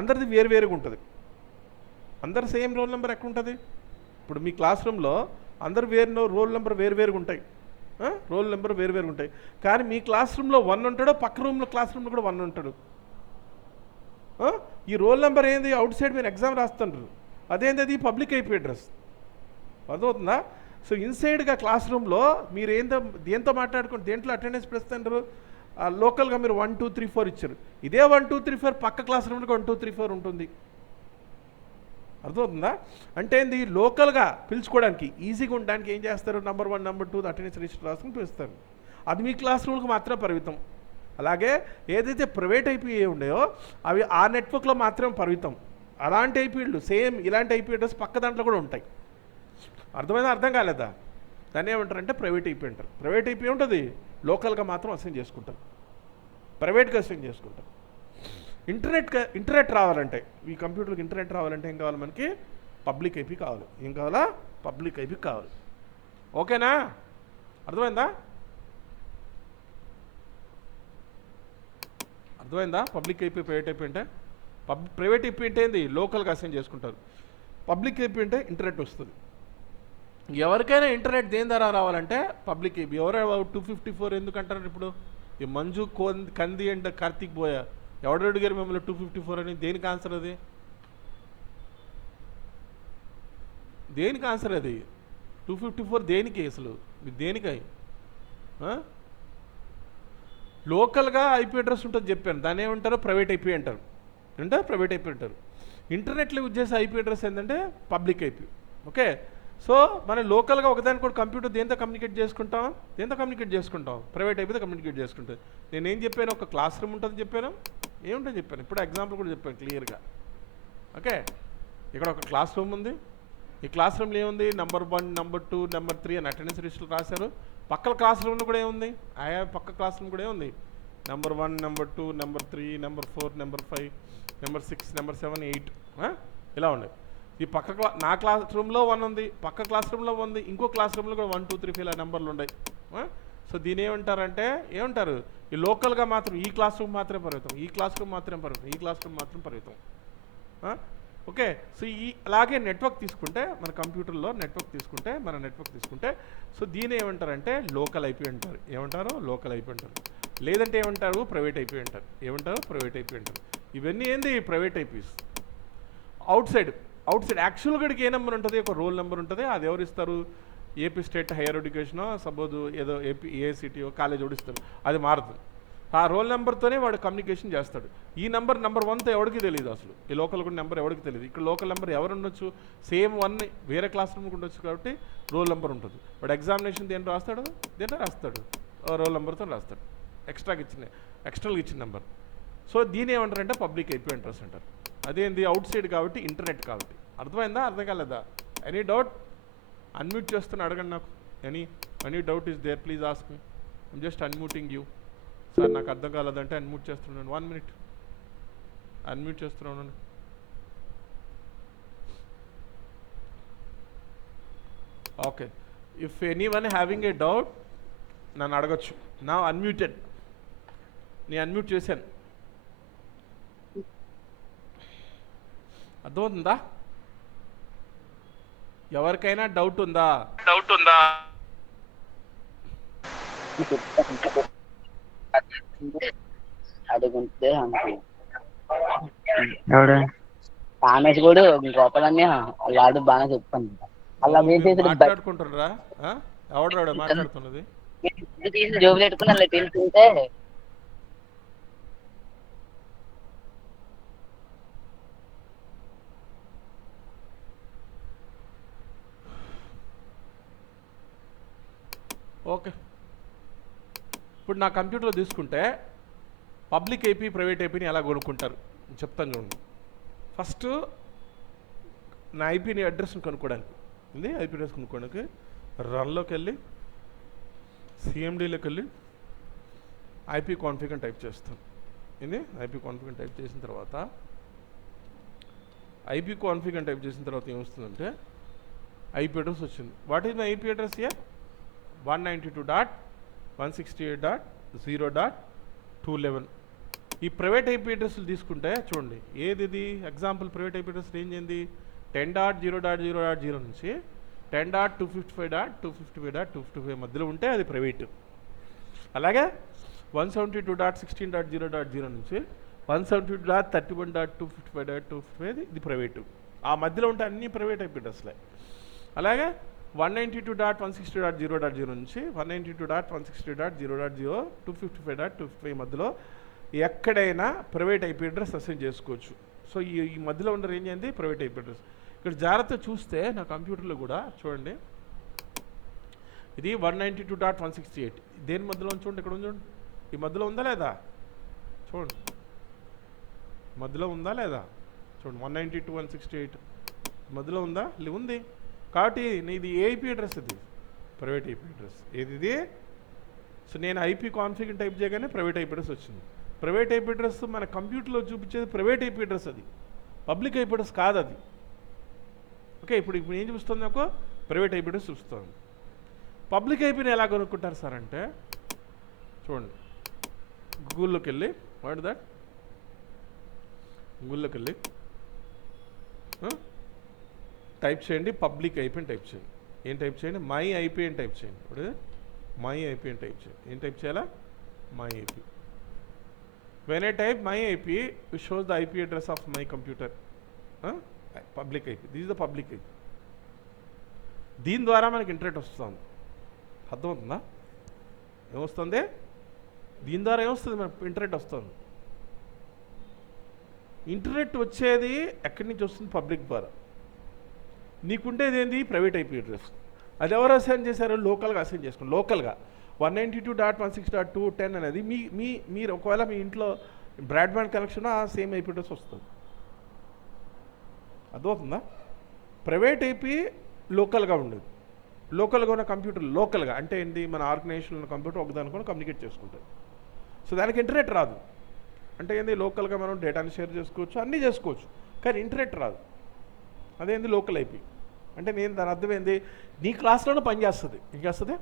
అందరిది వేరువేరుగా ఉంటుంది. అందరు సేమ్ రోల్ నెంబర్ ఎక్కడ ఉంటుంది, ఇప్పుడు మీ క్లాస్ రూమ్లో అందరు రోల్ నెంబర్ వేరువేరుగా ఉంటాయి. రోల్ నెంబర్ వేరువేరుగా ఉంటాయి. కానీ మీ క్లాస్ రూమ్లో 1 ఉంటాడో పక్క క్లాస్ రూమ్లో కూడా 1 ఉంటాడు. ఈ రోల్ నెంబర్ ఏంది, అవుట్ సైడ్ మీరు ఎగ్జామ్ రాస్తుంటారు, అదేంది అది పబ్లిక్ ఐపీ అడ్రస్. అర్థమవుతుందా? సో ఇన్సైడ్గా క్లాస్ రూమ్లో మీరు దేంతో మాట్లాడుకుంటే దేంట్లో అటెండెన్స్ పెడుతుంటారు, లోకల్గా మీరు 1 2 3 4 ఇచ్చారు. ఇదే 1 2 3 4 పక్క క్లాస్ రూమ్కి 1 2 3 4 ఉంటుంది. అర్థమవుతుందా? అంటే ఏంది, లోకల్గా పిలుచుకోవడానికి ఈజీగా ఉండడానికి ఏం చేస్తారు, నెంబర్ 1 నెంబర్ 2 అటెండెన్స్ రిజిస్టర్ రాసుకుని పిలుస్తారు. అది మీ క్లాస్ రూమ్కి మాత్రమే పరిమితం. అలాగే ఏదైతే ప్రైవేట్ ఐపీ ఉన్నాయో అవి ఆ నెట్వర్క్లో మాత్రమే పరిమితం. అలాంటి ఐపీలు సేమ్ ఇలాంటి ఐపీ అడ్రస్ పక్క దాంట్లో కూడా ఉంటాయి. అర్థమైనా అర్థం కాలేదా? దాన్ని ఏమంటారంటే ప్రైవేట్ ఐపీ అంటారు. ప్రైవేట్ ఐపీ ఉంటుంది, లోకల్గా మాత్రం అసైన్ చేసుకుంటారు, ప్రైవేట్గా అసైన్ చేసుకుంటారు. ఇంటర్నెట్ రావాలంటే, ఈ కంప్యూటర్కి ఇంటర్నెట్ రావాలంటే ఏం కావాలి, మనకి పబ్లిక్ ఐపీ కావాలి. ఏం కావాలా, పబ్లిక్ ఐపీ కావాలి. ఓకేనా? అర్థమైందా? పబ్లిక్ ఐపీ ప్రైవేట్ ఐపీ అంటే, ప్రైవేట్ ఐపీ అంటే ఏంది, లోకల్గా అసైన్ చేసుకుంటారు. పబ్లిక్ ఐపీ అంటే ఇంటర్నెట్ వస్తుంది. ఎవరికైనా ఇంటర్నెట్ దేని ద్వారా రావాలంటే పబ్లిక్ ఐపీ. ఎవరు 254 ఎందుకంటారు ఇప్పుడు? ఈ మంజు కంది అండ్ కార్తీక్ బోయా ఎవడు అడిగారు మిమ్మల్ని 254 అని? దేనికి ఆన్సర్ అది? దేనికి ఆన్సర్ అది? 254 దేనికి అసలు? దేనికై? లోకల్గా ఐపీ అడ్రస్ ఉంటుంది చెప్పాను, దాన్ని ఏమంటారు, ప్రైవేట్ ఐపీ అంటారు. అంటే ప్రైవేట్ ఐపీ అంటారు. ఇంటర్నెట్లో యూజ్ చేసే ఐపీ అడ్రస్ ఏంటంటే పబ్లిక్ ఐపీ. ఓకే, సో మనం లోకల్గా ఒకదానికి కూడా కంప్యూటర్ దేంతో కమ్యూనికేట్ చేసుకుంటాం, ప్రైవేట్ ఐపీతో కమ్యూనికేట్ చేసుకుంటుంది. నేనేం చెప్పాను, ఒక క్లాస్ రూమ్ ఉంటుందని చెప్పాను, ఏముంటుంది చెప్పాను, ఇప్పుడు ఎగ్జాంపుల్ కూడా చెప్పాను క్లియర్గా. ఓకే, ఇక్కడ ఒక క్లాస్ రూమ్ ఉంది. ఈ క్లాస్ రూమ్లో ఏముంది, నెంబర్ 1 నెంబర్ 2 నెంబర్ 3 అని అటెండెన్స్ లిస్టులు రాశారు. పక్కల క్లాస్ రూమ్లో కూడా ఏముంది, ఆయా పక్క క్లాస్ రూమ్ కూడా ఏముంది, number 1 number 2 number 3 number 4 number 5 number 6 number 7 8 ఇలా ఉన్నాయి. ఈ పక్క నా క్లాస్ రూమ్లో 1 ఉంది, పక్క క్లాస్ రూమ్లో ఉంది, ఇంకో క్లాస్ రూమ్లో కూడా 1 2 3 4 ఇలా నెంబర్లు ఉన్నాయి. సో దీని ఏమంటారంటే, ఏమంటారు, ఈ లోకల్గా మాత్రం ఈ క్లాస్ రూమ్ మాత్రమే పరిమితం, ఈ క్లాస్ రూమ్ మాత్రమే పరిమితం, ఈ క్లాస్ రూమ్ మాత్రం పరిమితం. ఓకే, సో అలాగే నెట్వర్క్ తీసుకుంటే, మన కంప్యూటర్లో నెట్వర్క్ తీసుకుంటే సో దీని ఏమంటారంటే లోకల్ ఐపీ అంటారు. ఏమంటారు, లోకల్ ఐపీ అంటారు. లేదంటే ఏమంటారు, ప్రైవేట్ ఐపీ అంటారు. ప్రైవేట్ ఐపీ అంటారు. ఇవన్నీ ఏంది, ప్రైవేట్ ఐపీస్. అవుట్ సైడ్ యాక్చువల్గా ఏ నెంబర్ ఉంటుంది, ఒక రోల్ నెంబర్ ఉంటుంది. అది ఎవరు ఇస్తారు, ఏపీ స్టేట్ హైయర్ ఎడ్యుకేషనో సపోజ్ ఏదో ఏపీ ఏఐసిటీఓ కాలేజ్ ఓడిస్తారు, అది మారుతుంది. ఆ రోల్ నెంబర్తోనే వాడు కమ్యూనికేషన్ చేస్తాడు. ఈ నెంబర్ 1తో ఎవరికి తెలియదు అసలు, ఈ లోకల్ కూడా నెంబర్ ఎవరికి తెలియదు. ఇక్కడ లోకల్ నెంబర్ ఎవరు ఉండొచ్చు, సేమ్ 1 వేరే క్లాస్ రూమ్కి ఉండొచ్చు, కాబట్టి రోల్ నెంబర్ ఉంటుంది. వాడు ఎగ్జామినేషన్ దేంట్లో రాస్తాడు, రోల్ నెంబర్తో రాస్తాడు, ఎక్స్ట్రాగా ఇచ్చిన నెంబర్. సో దీని ఏమంటారంటే పబ్లిక్ ఐపీ అడ్రస్ అంటారు. అదేంది, అవుట్ సైడ్ కాబట్టి, ఇంటర్నెట్ కాబట్టి. అర్థమైందా, అర్థం కాలేదా? Any doubt? అన్మ్యూట్ చేస్తున్నా, అడగండి నాకు. Any doubt is there, please ask me. I'm just unmuting you. Sir నాకు అర్థం కాలేదంటే అన్మ్యూట్ చేస్తున్నాను. 1 minute అన్మ్యూట్ చేస్తున్నాను. Okay, if anyone having a doubt నన్ను అడగచ్చు. నా అన్మ్యూటెడ్, నేను అన్మ్యూట్ చేశాను. అర్థమవుతుందా? ఎవరికైనా డౌట్ ఉందా? అడుగుంటే కామేష్ కూడా గోపాలన్నీ వాడు బాగా చెప్తాను. అలా మాట్లాడుకుంటున్నారా? ఎవడు మాట్లాడుతున్నది? తీసి జోబులు పెట్టుకుని అలా తెలుసుకుంటే ఓకే. ఇప్పుడు నా కంప్యూటర్లో తీసుకుంటే పబ్లిక్ ఐపీ ప్రైవేట్ ఐపీని ఎలా కొనుక్కుంటారు చెప్తాను చూడండి. ఫస్ట్ నా ఐపీని అడ్రస్ని కనుక్కోవడానికి ఐపీ అడ్రస్ కనుక్కోవడానికి రన్లోకి వెళ్ళి సిఎండీలోకి వెళ్ళి ఐపీ కాన్ఫిగ్ అని టైప్ చేస్తాను. ఐపీ కాన్ఫిగ్ అని టైప్ చేసిన తర్వాత ఏమొస్తుందంటే ఐపీ అడ్రస్ వచ్చింది. What is my IP address here? 192.168.0.211. ఈ ప్రైవేట్ ఐపీ అడ్రస్లు తీసుకుంటే చూడండి, ఏది ఎగ్జాంపుల్ ప్రైవేట్ ఐపీ అడ్రస్ ఏం చేయండి, 10.0.0.0 నుంచి 10.255.255.255 మధ్యలో ఉంటే అది ప్రైవేట్. అలాగే 172.16.0.0 నుంచి 172.31.255.255 ఇది ప్రైవేటు. ఆ మధ్యలో ఉంటే అన్ని ప్రైవేట్ ఐపీ అడ్రస్లే. అలాగే 192.160.0.0 నుంచి 192.160.0.0 255.255 మధ్యలో ఎక్కడైనా ప్రైవేట్ ఐపీ అడ్రస్ అసైన్ చేసుకోవచ్చు. సో ఈ మధ్యలో ఉన్న రేంజ్ ఏంది ప్రైవేట్ ఐపీ అడ్రస్. ఇక్కడ జాగ్రత్త చూస్తే నా కంప్యూటర్లో కూడా చూడండి, ఇది 192.168 దేని మధ్యలో చూడండి, ఇక్కడ చూడండి, ఈ మధ్యలో ఉందా లేదా చూడండి, మధ్యలో ఉందా లేదా చూడండి, 192.168 మధ్యలో ఉందా ఉంది. కాబట్టి ఇది ఏ ఐపీ అడ్రస్, ఇది ప్రైవేట్ ఐపీ అడ్రస్. ఏది ఇది? సో నేను ఐపీ కాన్ఫిగ్ టైప్ చేయగానే ప్రైవేట్ ఐపీ అడ్రస్ వచ్చింది. ప్రైవేట్ ఐపీ అడ్రస్ మన కంప్యూటర్లో చూపించేది ప్రైవేట్ ఐపీ అడ్రస్, అది పబ్లిక్ ఐపీ అడ్రస్ కాదు అది. ఓకే, ఇప్పుడు ఏం చూపిస్తుంది నాకు? ప్రైవేట్ ఐపీ అడ్రస్ చూపిస్తుంది. పబ్లిక్ ఐపీని ఎలా కొనుక్కుంటారు సార్ అంటే చూడండి, గూగుల్లోకి వెళ్ళి వాట్ దట్, గూగుల్లోకి వెళ్ళి టైప్ చేయండి పబ్లిక్ ఐపీ అని టైప్ చేయండి. ఏం టైప్ చేయండి? మై ఐపీ అని టైప్ చేయండి. ఇప్పుడు మై ఐపీ అని టైప్ చేయండి. ఏం టైప్ చేయాలా? My IP. When I type my IP it shows the IP address of my computer. Public IP, this is the public IP. దీని ద్వారా మనకి ఇంటర్నెట్ వస్తుంది. అర్థమవుతుందా? ఏమొస్తుంది? దీని ద్వారా ఏమొస్తుంది? మనకు ఇంటర్నెట్ వస్తుంది. ఇంటర్నెట్ వచ్చేది ఎక్కడి నుంచి వస్తుంది? పబ్లిక్ ద్వారా. నీకుండేది ఏంది? Private IP address. అది ఎవరు అసైన్ చేశారు? లోకల్గా అసైన్ చేసుకోండి. లోకల్గా 192.168.210 అనేది మీరు ఒకవేళ మీ ఇంట్లో బ్రాడ్బ్యాండ్ కనెక్షన్ ఆ సేమ్ ఐపీ అడ్రస్ వస్తుంది. అర్థమవుతుందా? ప్రైవేట్ ఐపీ లోకల్గా ఉండేది. లోకల్గా ఉన్న కంప్యూటర్ లోకల్గా అంటే ఏంటి? మన ఆర్గనైజేషన్లో ఉన్న కంప్యూటర్ ఒకదానికొని కమ్యూనికేట్ చేసుకుంటుంది. సో దానికి ఇంటర్నెట్ రాదు. అంటే ఏంది? లోకల్గా మనం డేటాని షేర్ చేసుకోవచ్చు, అన్నీ చేసుకోవచ్చు, కానీ ఇంటర్నెట్ రాదు. అదేంది? లోకల్ ఐపీ అంటే నేను దాని అర్థం ఏంది? నీ క్లాస్లోనే పనిచేస్తుంది. ఏం చేస్తుంది?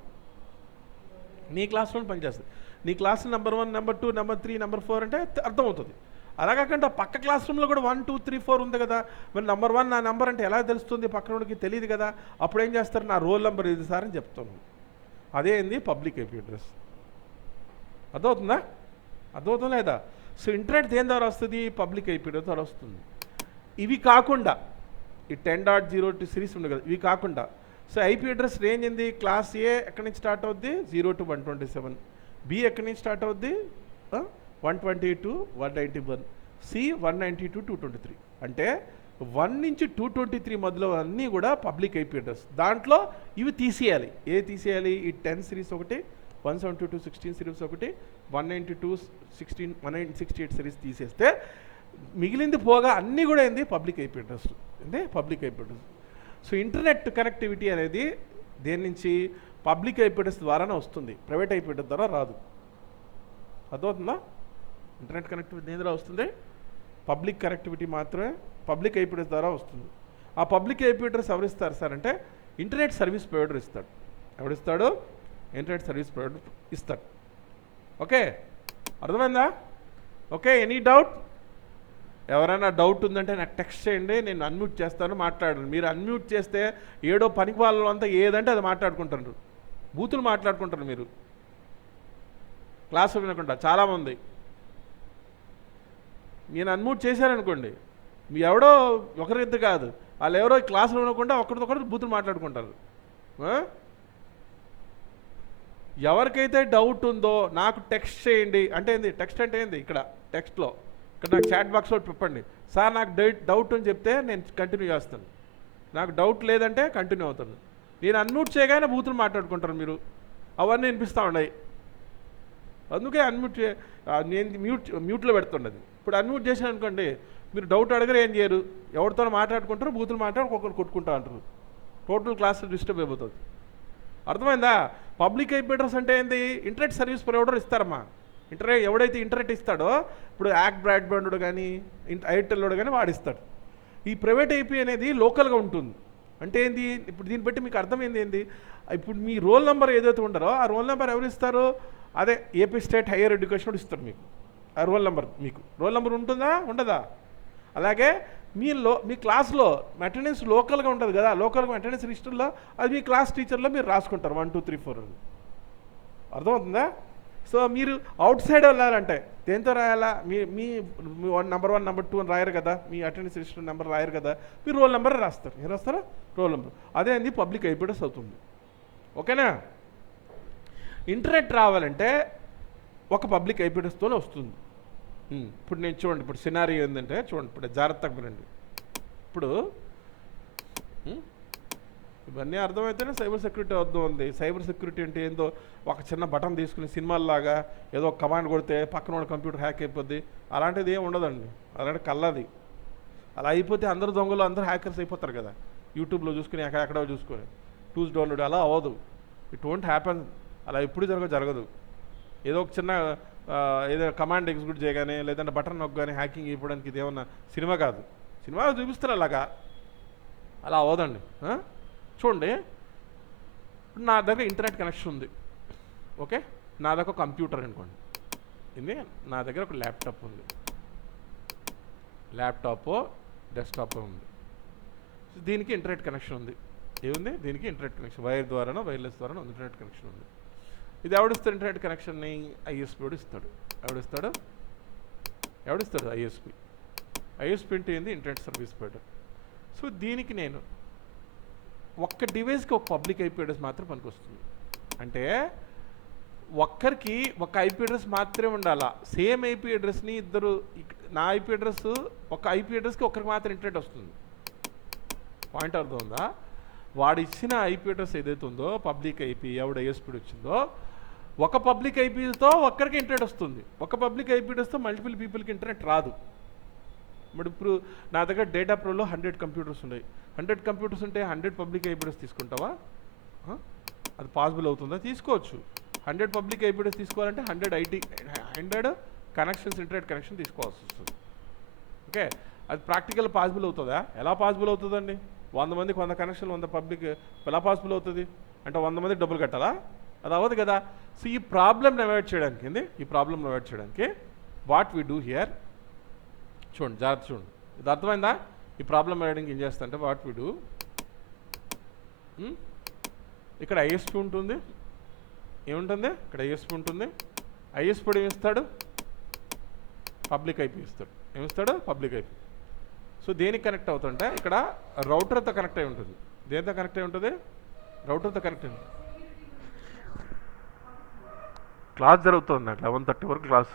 నీ క్లాస్లోనే పనిచేస్తుంది. నీ class number 1, number 2, number 3, number 4 అంటే అర్థమవుతుంది. అలా కాకుండా పక్క క్లాస్ రూమ్లో కూడా 1, 2, 3, 4 ఉంది కదా, మరి నెంబర్ 1 నా నెంబర్ అంటే ఎలా తెలుస్తుంది? పక్కనోడికి తెలియదు కదా. అప్పుడు ఏం చేస్తారు? నా రోల్ నెంబర్ ఇది సార్ అని చెప్తాను. అదే ఏంది? Public IP address. అర్థమవుతుందా? అర్థమవుతుందా లేదా? సో ఇంటర్నెట్ దేని ద్వారా వస్తుంది? పబ్లిక్ ఐపీ అడ్రస్ ద్వారా వస్తుంది. ఇవి కాకుండా ఈ 10.0 సిరీస్ ఉంది కదా, ఇవి కాకుండా సో ఐపీ అడ్రస్ రేంజ్ ఏంది? క్లాస్ ఏ ఎక్కడి నుంచి స్టార్ట్ అవుద్ది? 0 to 127. బి ఎక్కడి నుంచి స్టార్ట్ అవుద్ది? 120 to 191. C 192 to 223. అంటే 1 నుంచి 223 మధ్యలో అన్నీ కూడా పబ్లిక్ ఐపీ అడ్రస్. దాంట్లో ఇవి తీసేయాలి. ఏ తీసేయాలి? ఈ 10 సిరీస్ ఒకటి, 172.16 సిరీస్ ఒకటి, 192.16, 168 సిరీస్ తీసేస్తే మిగిలింది పోగా అన్నీ కూడా ఏంది? Public IP address. అంటే public IP address. So internet connectivity అనేది దేని నుంచి? పబ్లిక్ ఐపీ అడ్రస్ ద్వారానే వస్తుంది, ప్రైవేట్ ఐపీ అడ్రస్ ద్వారా రాదు. అర్థమవుతుందా? ఇంటర్నెట్ కనెక్టివిటీ దేని ద్వారా వస్తుంది? పబ్లిక్ కనెక్టివిటీ మాత్రమే పబ్లిక్ ఐపీ అడ్రస్ ద్వారా వస్తుంది. ఆ పబ్లిక్ ఐపీ అడ్రస్ ఎవరు ఇస్తారు సార్ అంటే ఇంటర్నెట్ సర్వీస్ ప్రొవైడర్ ఇస్తాడు. ఎవరిస్తాడు? ఇంటర్నెట్ సర్వీస్ ప్రొవైడర్ ఇస్తాడు. ఓకే, అర్థమైందా? Okay, any doubt? ఎవరైనా డౌట్ ఉందంటే నాకు టెక్స్ట్ చేయండి, నేను అన్మ్యూట్ చేస్తాను, మాట్లాడండి. మీరు అన్మ్యూట్ చేస్తే ఏడో పనికి వాళ్ళు అంతా ఏదంటే అది మాట్లాడుకుంటారు, బూతులు మాట్లాడుకుంటారు. మీరు క్లాస్ వినకుండా చాలామంది నేను అన్మ్యూట్ చేశాననుకోండి, మీ ఎవడో ఒకరిద్దరు కాదు, వాళ్ళు ఎవరో క్లాసులో వినకుండా ఒకరిదొకరు బూతులు మాట్లాడుకుంటారు. ఎవరికైతే డౌట్ ఉందో నాకు టెక్స్ట్ చేయండి. అంటే ఏంది టెక్స్ట్ అంటే? ఏంది ఇక్కడ టెక్స్ట్లో ఇక్కడ నాకు చాట్ బాక్స్లో చెప్పండి, సార్ నాకు డౌట్ అని చెప్తే నేను కంటిన్యూ చేస్తాను. నాకు డౌట్ లేదంటే కంటిన్యూ అవుతాను. నేను అన్మ్యూట్ చేయగానే బూతులు మాట్లాడుకుంటారు మీరు, అవన్నీ వినిపిస్తూ ఉన్నాయి. అందుకే అన్మ్యూట్ నేను మ్యూట్లో పెడుతుండది. ఇప్పుడు అన్మ్యూట్ చేసాను అనుకోండి, మీరు డౌట్ అడగరు, ఏం చేయరు, ఎవరితో మాట్లాడుకుంటారు, బూతులు మాట్లాడి ఒక్కొక్కరు కొట్టుకుంటా అంటారు. టోటల్ క్లాస్ డిస్టర్బ్ అయిపోతుంది. అర్థమైందా? పబ్లిక్ ఐపీ అడ్రస్ అంటే ఏంది? ఇంటర్నెట్ సర్వీస్ ప్రొవైడర్ ఇస్తారమ్మా. ఇంటర్నెట్ ఎవడైతే ఇంటర్నెట్ ఇస్తాడో, ఇప్పుడు యాక్ట్ బ్రాడ్బ్యాండ్ కానీ ఎయిర్టెల్లోడు కానీ వాడిస్తాడు. ఈ ప్రైవేట్ ఐపీ అనేది లోకల్గా ఉంటుంది. అంటే ఏంది? ఇప్పుడు దీన్ని బట్టి మీకు అర్థమైంది ఏంది? ఇప్పుడు మీ రోల్ నెంబర్ ఏదైతే ఉంటారో ఆ రోల్ నెంబర్ ఎవరు ఇస్తారు? అదే ఏపీ స్టేట్ హైయర్ ఎడ్యుకేషన్ ఇస్తారు మీకు ఆ రోల్ నెంబర్. మీకు రోల్ నెంబర్ ఉంటుందా? ఉండదా? అలాగే మీ క్లాస్లో అటెండెన్స్ లోకల్గా ఉంటుంది కదా, లోకల్గా అటెండెన్స్ రిజిస్టర్లో అది మీ క్లాస్ టీచర్లో మీరు రాసుకుంటారు 1, 2, 3, 4 అని. అర్థమవుతుందా? సో మీరు అవుట్ సైడ్ వెళ్ళాలంటే దేంతో రాయాలా? మీ మీ నెంబర్ 1 నెంబర్ 2 అని రాయరు కదా, మీ అటెండెన్స్ రిజిస్టర్ నెంబర్ రాయరు కదా, మీరు రోల్ నెంబర్ రాస్తారు. ఏం రాస్తారా? Roll number. అదే అంది పబ్లిక్ ఐపీ అడ్రస్ అవుతుంది. ఓకేనా? ఇంటర్నెట్ రావాలంటే ఒక పబ్లిక్ ఐపీ అడ్రస్తోనే వస్తుంది. ఇప్పుడు నేను చూడండి, ఇప్పుడు సినారీ ఏంటంటే చూడండి, ఇప్పుడు జాగ్రత్తగా వినండి. ఇప్పుడు ఇవన్నీ అర్థమైతేనే సైబర్ సెక్యూరిటీ అర్థం ఉంది. సైబర్ సెక్యూరిటీ అంటే ఏందో ఒక చిన్న బటన్ తీసుకుని సినిమాల్లాగా ఏదో ఒక కమాండ్ కొడితే పక్కన ఉన్న కంప్యూటర్ హ్యాక్ అయిపోద్ది, అలాంటిది ఏమి ఉండదండి. అలాంటి కల్లది. అలా అయిపోతే అందరు దొంగలు, అందరూ హ్యాకర్స్ అయిపోతారు కదా. యూట్యూబ్లో చూసుకుని ఎక్కడెక్కడో చూసుకొని టూల్స్ డౌన్లోడ్, అలా అవ్వదు. It won't happen. అలా ఎప్పుడు జరగదు. ఏదో ఒక చిన్న ఏదో కమాండ్ ఎగ్జిక్యూట్ చేయగానే లేదంటే బటన్ నొక్కగానే హ్యాకింగ్ అయిపోవడానికి ఇది ఏమన్నా సినిమా కాదు. సినిమాలో చూపిస్తారు అలాగా, అలా అవ్వదండి. చూడండి, నా దగ్గర ఇంటర్నెట్ కనెక్షన్ ఉంది. ఓకే, నా దగ్గర ఒక కంప్యూటర్ అనుకోండి, ఇది నా దగ్గర ఒక ల్యాప్టాప్ ఉంది. ల్యాప్టాప్ డెస్క్టాప్ ఉంది. దీనికి ఇంటర్నెట్ కనెక్షన్ ఉంది. ఏముంది? దీనికి ఇంటర్నెట్ కనెక్షన్ వైర్ ద్వారానో వైర్లెస్ ద్వారానో ఇంటర్నెట్ కనెక్షన్ ఉంది. ఇది ఎవడిస్తాడు ఇంటర్నెట్ కనెక్షన్ని? ఐఎస్పీ వాడు ఇస్తాడు. ఎవడిస్తాడు? ఐఎస్పీ. ఐఎస్పీ అంటే ఏంది? Internet service provider. సో దీనికి నేను ఒక్క డివైస్కి ఒక పబ్లిక్ ఐపీ అడ్రస్ మాత్రం పనికొస్తుంది. అంటే ఒక్కరికి ఒక ఐపీ అడ్రస్ మాత్రమే ఉండాలా. సేమ్ ఐపీ అడ్రస్ని ఇద్దరు, నా ఐపీ అడ్రస్ ఒక ఐపీ అడ్రస్కి ఒక్కరికి మాత్రం ఇంటర్నెట్ వస్తుంది. పాయింట్ అర్థం ఉందా? వాడు ఇచ్చిన ఐపీ అడ్రస్ ఏదైతే ఉందో పబ్లిక్ ఐపీ, ఎవడు ఐఎస్పీ వచ్చిందో, ఒక పబ్లిక్ ఐపీతో ఒక్కరికి ఇంటర్నెట్ వస్తుంది. ఒక పబ్లిక్ ఐపీ అడ్రస్తో మల్టిపుల్ పీపుల్కి ఇంటర్నెట్ రాదు. మరి ఇప్పుడు నా దగ్గర డేటా ప్రోలో 100 కంప్యూటర్స్ ఉన్నాయి. 100 కంప్యూటర్స్ ఉంటే 100 పబ్లిక్ ఐపీ అడ్రస్ తీసుకుంటావా? అది పాసిబుల్ అవుతుందా? తీసుకోవచ్చు. 100 పబ్లిక్ ఐపీ అడ్రస్ తీసుకోవాలంటే 100 కనెక్షన్స్, ఇంటర్నెట్ కనెక్షన్ తీసుకోవాల్సి వస్తుంది. ఓకే, అది ప్రాక్టికల్ పాసిబుల్ అవుతుందా? ఎలా పాసిబుల్ అవుతుందండి? 100 మందికి 100 కనెక్షన్లు 100 పబ్లిక్ ఎలా పాసిబుల్ అవుతుంది? అంటే 100 మందికి డబ్బులు కట్టాలా? అది అవ్వదు కదా. సో ఈ ప్రాబ్లమ్ని అవాయిడ్ చేయడానికి వాట్ వీ డూ హియర్, చూడండి జాగ్రత్త చూడండి, ఇది అర్థమైందా? ఈ ప్రాబ్లమ్ అవాయిడింగ్ ఏం చేస్తా అంటే వాట్ వీ డూ, ఇక్కడ ఐఎస్పీ ఉంటుంది. ఏముంటుంది? ఇక్కడ ఐఎస్పీ ఉంటుంది. ఐఎస్పీ ఏమిస్తాడు? పబ్లిక్ ఐపీ ఇస్తాడు. ఏమిస్తాడు? Public IP. సో దేనికి కనెక్ట్ అవుతుంటే ఇక్కడ రౌటర్తో కనెక్ట్ అయి ఉంటుంది. దేనితో కనెక్ట్ అయి ఉంటుంది? రౌటర్తో కనెక్ట్ అయి ఉంటుంది. క్లాస్ జరుగుతుంది, 11:30 వరకు క్లాస్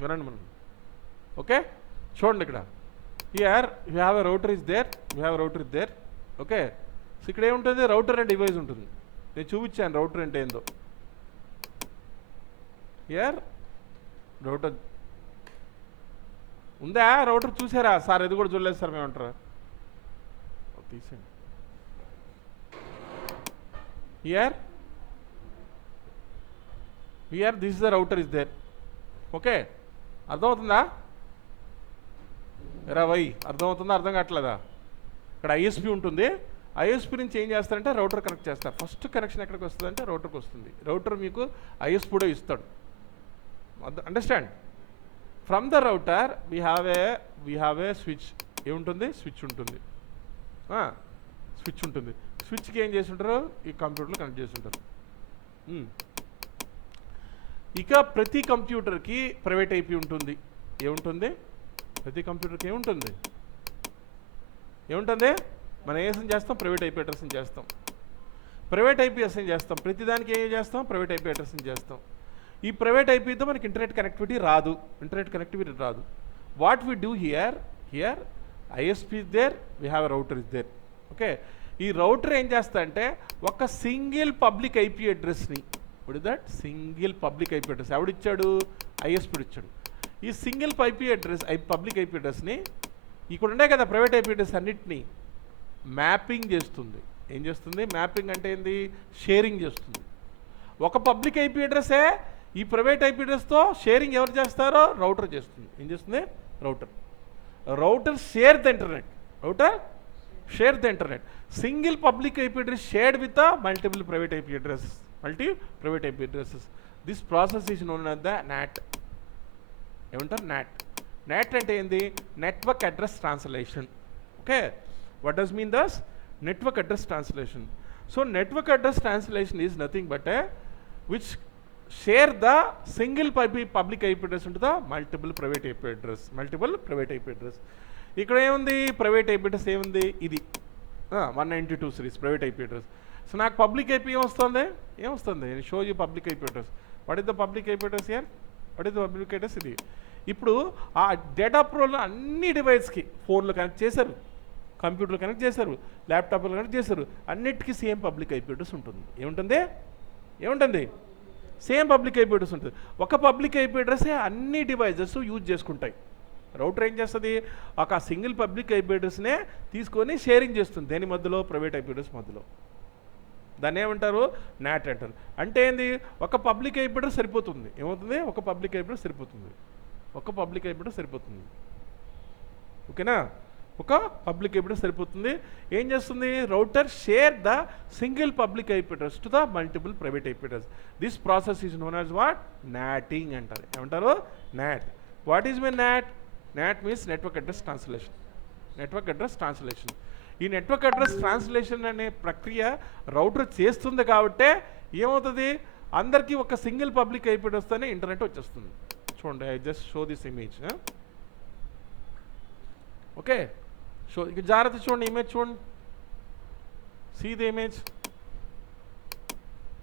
వినండి మనం. ఓకే, చూడండి ఇక్కడ here you have a router is there. Okay, so ఇక్కడ ఏముంటుంది? రౌటర్ అండ్ డివైస్ ఉంటుంది. నేను చూపించాను రౌటర్ అంటే ఏందో. హియర్ రౌటర్ ఉందా? రౌటర్ చూసారా సార్? ఇది కూడా చూడలేదు సార్ మేమంటారా? తీసేయండి. Here this is the router is there. Okay, అర్థమవుతుందా? వై అర్థమవుతుందా? అర్థం కావట్లేదా? ఇక్కడ ఐఎస్పీ ఉంటుంది. ఐఎస్పీ నుంచి ఏం చేస్తారంటే రౌటర్ కనెక్ట్ చేస్తారు. ఫస్ట్ కనెక్షన్ ఎక్కడికి వస్తుంది అంటే రౌటర్కి వస్తుంది. రౌటర్ మీకు ఐఎస్పీ కూడా ఇస్తాడు. Understand? From the router we have a switch. ఏముంటుంది? స్విచ్ ఉంటుంది. స్విచ్కి ఏం చేసి ఉంటారు? ఈ కంప్యూటర్లో కనెక్ట్ చేసి ఉంటారు. ఇక ప్రతి కంప్యూటర్కి ప్రైవేట్ ఐపీ ఉంటుంది. ఏముంటుంది? ప్రతి కంప్యూటర్కి ఏముంటుంది? మనం ఏ అసైన్ చేస్తాం? ప్రైవేట్ ఐపీ అడ్రస్ చేస్తాం. ప్రైవేట్ ఐపీ అసైన్ చేస్తాం. ప్రతిదానికి ఏం చేస్తాం? ప్రైవేట్ ఐపీ అడ్రస్ చేస్తాం. ఈ ప్రైవేట్ ఐపీతో మనకి ఇంటర్నెట్ కనెక్టివిటీ రాదు. What we do here ISP is there, we have a router is there. Okay, ఈ రౌటర్ ఏం చేస్తా అంటే ఒక సింగిల్ పబ్లిక్ ఐపీ అడ్రస్ని, ఇప్పుడు that single public IP address ఎవడిచ్చాడు? ఐఎస్పీ ఇచ్చాడు. ఈ సింగిల్ పబ్లిక్ ఐపీ అడ్రస్ని ఇక్కడ ఉండే కదా ప్రైవేట్ ఐపీ అడ్రస్ అన్నిటినీ మ్యాపింగ్ చేస్తుంది. ఏం చేస్తుంది? మ్యాపింగ్ అంటే ఏంది? షేరింగ్ చేస్తుంది. ఒక పబ్లిక్ ఐపీ అడ్రస్సే ఈ ప్రైవేట్ ఐపీ అడ్రస్తో షేరింగ్ ఎవరు చేస్తారో రౌటర్ చేస్తుంది. ఏం చేస్తుంది? Router share the internet. Single public IP address shared with multiple private IP addresses. This process is known as the NAT. ఏమంటారు? NAT అంటే ఏంది? Network address translation. Okay, what does mean this? Network address translation. So network address translation is nothing but which share the single public IP address to the multiple private IP address. ఇక్కడ ఏముంది private IP address ఏముంది ఇది 192 series private IP address. So నాకు public IP ఏమొస్తుంది show you public IP address. What is the public IP address here? What is the public address? ఇది. ఇప్పుడు ఆ data ప్రోలో అన్ని డివైస్కి ఫోన్లు కనెక్ట్ చేశారు, కంప్యూటర్లు కనెక్ట్ చేశారు, ల్యాప్టాప్లు కనెక్ట్ చేశారు, అన్నిటికీ సేమ్ పబ్లిక్ ఐపీ అడ్రస్ ఉంటుంది. ఏముంటుంది సేమ్ పబ్లిక్ ఐపీ అడ్రస్ ఉంటుంది. ఒక పబ్లిక్ ఐపీ అడ్రస్సే అన్ని డివైజెస్ యూజ్ చేసుకుంటాయి. రౌటర్ ఏం చేస్తుంది, ఒక సింగిల్ పబ్లిక్ ఐపీ అడ్రస్నే తీసుకొని షేరింగ్ చేస్తుంది. దేని మధ్యలో? ప్రైవేట్ ఐపీ అడ్రస్ మధ్యలో. దాన్ని ఏమంటారు? నాట్ అంటారు. అంటే ఏంది, ఒక పబ్లిక్ ఐపీ అడ్రస్ సరిపోతుంది. ఏమవుతుంది? ఒక పబ్లిక్ ఐపీ అడ్రస్ సరిపోతుంది. ఓకేనా? ఒక పబ్లిక్ ఐపీ అడ్రస్ సరిపోతుంది. ఏం చేస్తుంది? Router share the single public IP address to the multiple private IP address. This process is known as what? NATing అంటారు. ఏమంటారు? NAT. What is my NAT? NAT means network address translation. ఈ network address translation అనే ప్రక్రియ router చేస్తుంది కాబట్టే ఏమవుతుంది, అందరికీ ఒక సింగిల్ పబ్లిక్ ఐపీ అడ్రస్తోనే ఇంటర్నెట్ వచ్చేస్తుంది. చూడండి, I just show this image. Okay, show. ఇక జాగ్రత్త చూడండి, ఇమేజ్ చూడండి. See the image.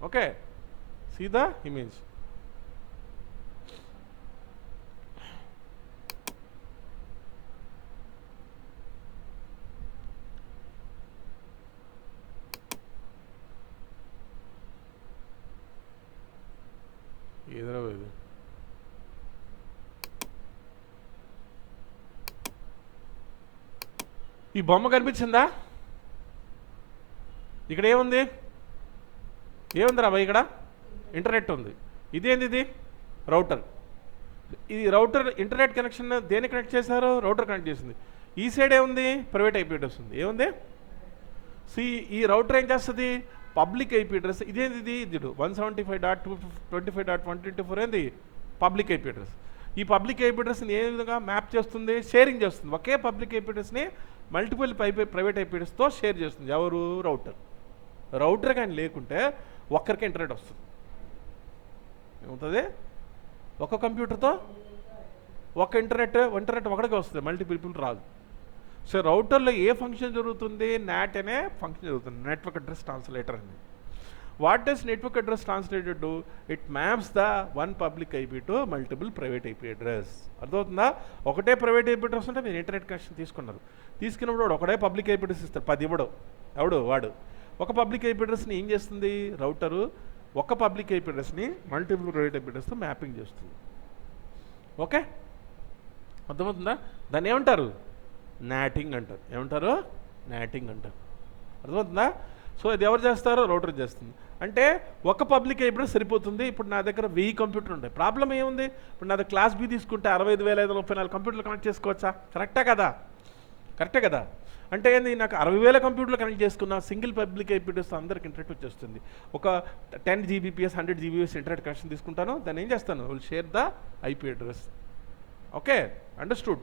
Okay, see the image. ఏదైనా ఇది ఈ బొమ్మ కనిపించిందా? ఇక్కడ ఏముంది రా భయ్? ఇక్కడ ఇంటర్నెట్ ఉంది. ఇదేంది? ఇది రౌటర్. ఈ రౌటర్ ఇంటర్నెట్ కనెక్షన్ దేని కనెక్ట్ చేశారు? రౌటర్ కనెక్ట్ చేసింది. ఈ సైడ్ ఏముంది? ప్రైవేట్ ఐపీ అడ్రస్ ఉంది. ఏముంది? ఈ రౌటర్ ఏం చేస్తుంది? Public IP address. ఇదేంది? ఇది 175.25.124 ఏంది? Public IP address. ఈ పబ్లిక్ ఐపీ అడ్రస్ని ఏ విధంగా మ్యాప్ చేస్తుంది? షేరింగ్ చేస్తుంది. ఒకే పబ్లిక్ ఐపీ అడ్రస్ని మల్టిపుల్ ప్రైవేట్ ఐపీ అడ్రస్తో షేర్ చేస్తుంది. ఎవరు? రౌటర్ కానీ లేకుంటే ఒక్కరికి ఇంటర్నెట్ వస్తుంది. ఏమవుతుంది? ఒక కంప్యూటర్తో ఒక ఇంటర్నెట్ ఒకటికి వస్తుంది, మల్టిపుల్ రాదు. సో రౌటర్లో ఏ ఫంక్షన్ జరుగుతుంది? నాట్ అనే ఫంక్షన్ జరుగుతుంది, నెట్వర్క్ అడ్రస్ ట్రాన్స్లేటర్ అని. What does network address translator do? It maps the one public IP to multiple private IP address. అర్థమవుతుందా? ఒకటే ప్రైవేట్ ఐపీ అడ్రస్ ఉంటే మీరు ఇంటర్నెట్ కనెక్షన్ తీసుకున్నప్పుడు వాడు ఒకటే పబ్లిక్ ఐపీ అడ్రస్ ఇస్తాడు. 10 ఇవ్వడు. వాడు ఒక పబ్లిక్ ఐపీ అడ్రస్ని ఏం చేస్తుంది? రౌటరు ఒక పబ్లిక్ ఐపీ అడ్రస్ని మల్టిపుల్ ప్రైవేట్ ఐపీ అడ్రస్తో మ్యాపింగ్ చేస్తుంది. ఓకే, అర్థమవుతుందా? దాన్ని ఏమంటారు? నాటింగ్ అంటారు. ఏమంటారు? నాటింగ్ అంటారు. అర్థమవుతుందా? సో ఇది ఎవరు చేస్తారో? రౌటర్ చేస్తుంది. అంటే ఒక పబ్లిక్ ఐపీ అడ్రస్ సరిపోతుంది. ఇప్పుడు నా దగ్గర 1000 కంప్యూటర్లు ఉంటాయి. ప్రాబ్లం ఏముంది? ఇప్పుడు నా దగ్గర క్లాస్ బి తీసుకుంటే 65,534 కంప్యూటర్లు కనెక్ట్ చేసుకోవచ్చా? కరెక్టే కదా? అంటే ఏంది? నాకు 60,000 కంప్యూటర్లు కనెక్ట్ చేసుకున్న సింగిల్ పబ్లిక్ ఐపీ అడ్రస్ అందరికి ఇంటర్నెట్ వచ్చేస్తుంది. ఒక 10 Gbps 100 Gbps ఇంటర్నెట్ కనెక్షన్ తీసుకుంటాను. దాన్ని ఏం చేస్తాను? Will share the IP address. Okay, understood?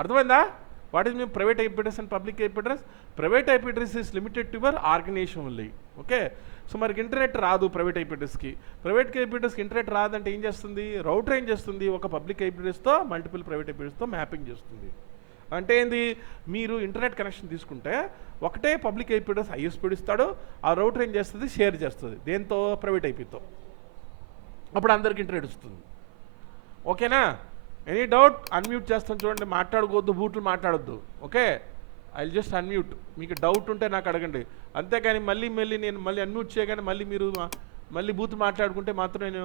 అర్థమైందా? వాట్ ఈస్ మీ private IP address and public IP address? Private IP address is limited to your organisation only. Okay, so మనకి internet రాదు private IP అడ్రస్కి. Private IP అడ్రస్కి internet రాదంటే ఏం చేస్తుంది? Router ఏం చేస్తుంది? ఒక పబ్లిక్ ఐపీ అడ్రస్తో మల్టిపుల్ ప్రైవేట్ ఐపీ అడ్రస్తో మ్యాపింగ్ చేస్తుంది. అంటే ఏంది? మీరు ఇంటర్నెట్ కనెక్షన్ తీసుకుంటే ఒకటే పబ్లిక్ ఐపీ అడ్రస్ ఐఎస్పీ ఇస్తాడు. ఆ రౌటర్ ఏం చేస్తుంది? షేర్ చేస్తుంది. దేంతో? ప్రైవేట్ ఐపీతో. అప్పుడు అందరికి ఇంటర్నెట్ వస్తుంది. ఓకేనా? Any doubt? అన్మ్యూట్ చేస్తాను చూడండి. మాట్లాడుకోవద్దు, బూట్లు మాట్లాడొద్దు. Okay, I just unmute. మీకు డౌట్ ఉంటే నాకు అడగండి. అంతేగాని మళ్ళీ నేను అన్మ్యూట్ చేయగానే మీరు బూత్ మాట్లాడుకుంటే మాత్రం నేను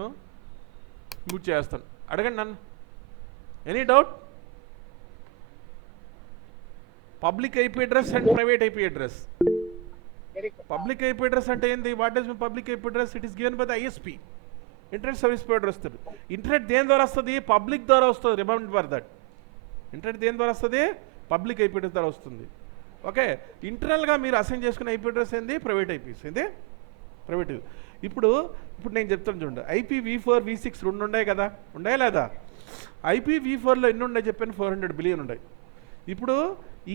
మ్యూట్ చేస్తాను. అడగండి నన్ను. Any doubt? Public IP address and private IP address. Public IP address అంటే ఏంది? What does my public IP address? It is given by the ISP, internet service provider వస్తుంది. ఇంటర్నెట్ దేని ద్వారా వస్తుంది? పబ్లిక్ ద్వారా వస్తుంది. Remember that. ఇంటర్నెట్ దేని ద్వారా వస్తుంది? పబ్లిక్ ఐపీ అడ్రస్ ద్వారా వస్తుంది. ఓకే, ఇంటర్నల్గా మీరు అసైన్ చేసుకునే ఐపీ అడ్రస్ ఏంది? Private eyepiece. ఏంది? ప్రైవేట్. ఇప్పుడు నేను చెప్తాను చూడండి. IPv4 V6 రెండు ఉన్నాయి కదా, ఉన్నాయా లేదా? IPv4లో ఎన్ని ఉన్నాయి చెప్పాను? 400 బిలియన్ ఉన్నాయి. ఇప్పుడు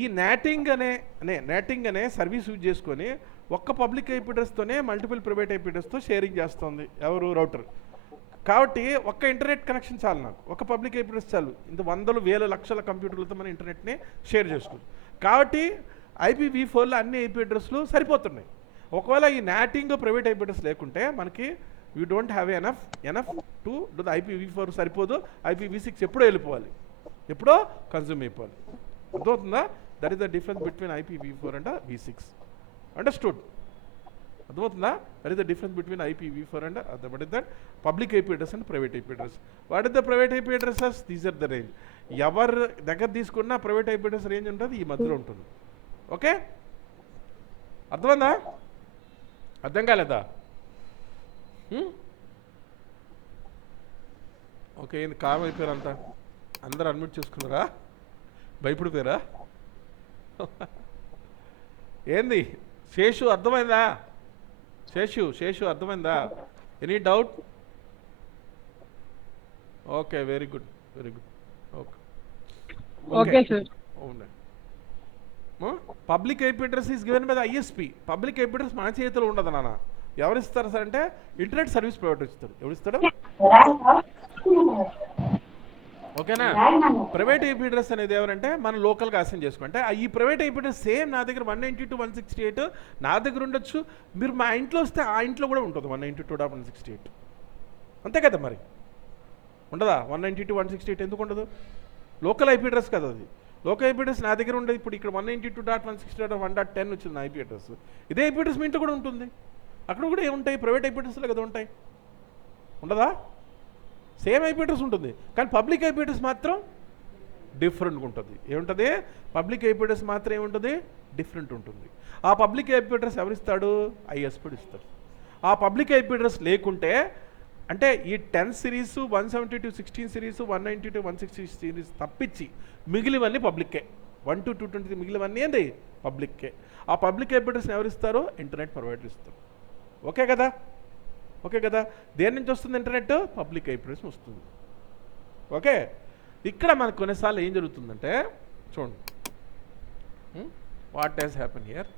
ఈ నాటింగ్ అనే సర్వీస్ యూజ్ చేసుకొని ఒక్క పబ్లిక్ ఐపీ అడ్రస్తోనే మల్టిపుల్ ప్రైవేట్ ఐపీ అడ్రస్తో షేరింగ్ చేస్తుంది. ఎవరు? రౌటర్. కాబట్టి ఒక్క ఇంటర్నెట్ కనెక్షన్ చాలు నాకు, ఒక పబ్లిక్ ఐపీ అడ్రస్ చాలు. ఇంత వందలు వేల లక్షల కంప్యూటర్లతో మన ఇంటర్నెట్ని షేర్ చేసుకోవచ్చు. కాబట్టి IPv4లో అన్ని ఐపీ అడ్రస్లు సరిపోతున్నాయి. ఒకవేళ ఈ నాటింగ్ ప్రైవేట్ ఐపీ అడ్రస్ లేకుంటే మనకి you don't have enough to do the IPv4 సరిపోదు. IPv6 ఎప్పుడో వెళ్ళిపోవాలి, ఎప్పుడో కన్జ్యూమ్ అయిపోవాలి. అర్థమవుతుందా? That is the difference between IPv4 and V6. Understood? అర్థమవుతుందా? That is the difference between IPv4 and what is that public IP address and private IP address. What is the private IP addresses? These are the range. ఎవరి దగ్గర తీసుకున్నా private IP address range ఉంటుంది, ఈ మధ్యలో ఉంటుంది. Okay, అర్థమైందా? అర్థం కాలేదా? ఓకే, ఏంది కామ్ అయిపోయారు అంతా? అందరు అడ్మిట్ చేసుకున్నారా? భయపడిపోయారా? ఏంది శేషు అర్థమైందా? శేషు అర్థమైందా? Any doubt? Okay, very good. Okay sir. అవునండి. Public IP address is given by the ISP. Public IP address మన చేతిలో ఉండదు నాన్న. ఎవరు ఇస్తారు సార్ అంటే ఇంటర్నెట్ సర్వీస్ ప్రొవైడర్ ఇస్తారు. ఎవరు ఇస్తాడు? ఓకేనా? ప్రైవేట్ ఐపీ అడ్రస్ అనేది ఎవరంటే మనం లోకల్గా అసైన్ చేసుకుంటే ఈ ప్రైవేట్ ఐపీ అడ్రస్ సేమ్ నా దగ్గర 192.168 నా దగ్గర ఉండొచ్చు. మీరు మా ఇంట్లో వస్తే ఆ ఇంట్లో కూడా ఉంటుంది 192.168. అంతే కదా మరి, ఉండదా? 192.168 ఎందుకు ఉండదు? లోకల్ ఐపీ అడ్రస్ కదా అది. లోకల్ ఐపీ అడ్రస్ నా దగ్గర ఉండదు. ఇప్పుడు ఇక్కడ 192.168.1.10 వచ్చింది నా ఐపీ అడ్రస్. ఇదే ఐపీ అడ్రస్ మీ ఇంట్లో కూడా ఉంటుంది. అక్కడ కూడా ఏముంటాయి? ప్రైవేట్ ఐపీ అడ్రస్లో కదా ఉంటాయి, ఉండదా? సేమ్ ఐపీ అడ్రస్ ఉంటుంది, కానీ పబ్లిక్ ఐపీ అడ్రస్ మాత్రం డిఫరెంట్గా ఉంటుంది. ఏముంటుంది? పబ్లిక్ ఐపీ అడ్రస్ మాత్రం ఏముంటుంది? డిఫరెంట్ ఉంటుంది. ఆ పబ్లిక్ ఐపీ అడ్రస్ ఎవరిస్తాడు? ISP ఇస్తాడు. ఆ పబ్లిక్ ఐపీ అడ్రస్ లేకుంటే అంటే ఈ 10 సిరీస్, 172.16 సిరీస్, 192.160 సిరీస్ తప్పించి మిగిలివన్నీ పబ్లిక్కే. 1 to 220 మిగిలివన్నీ ఏంది? పబ్లిక్కే. ఆ పబ్లిక్ ఐపీ అడ్రస్ని ఎవరిస్తారో? ఇంటర్నెట్ ప్రొవైడర్ ఇస్తారు. ఓకే కదా? దేని నుంచి వస్తుంది ఇంటర్నెట్? పబ్లిక్ ఐపీ అడ్రస్ వస్తుంది. ఓకే, ఇక్కడ మనకు కొన్నిసార్లు ఏం జరుగుతుందంటే చూడండి, వాట్ హ్యాస్ హ్యాపెన్ హియర్.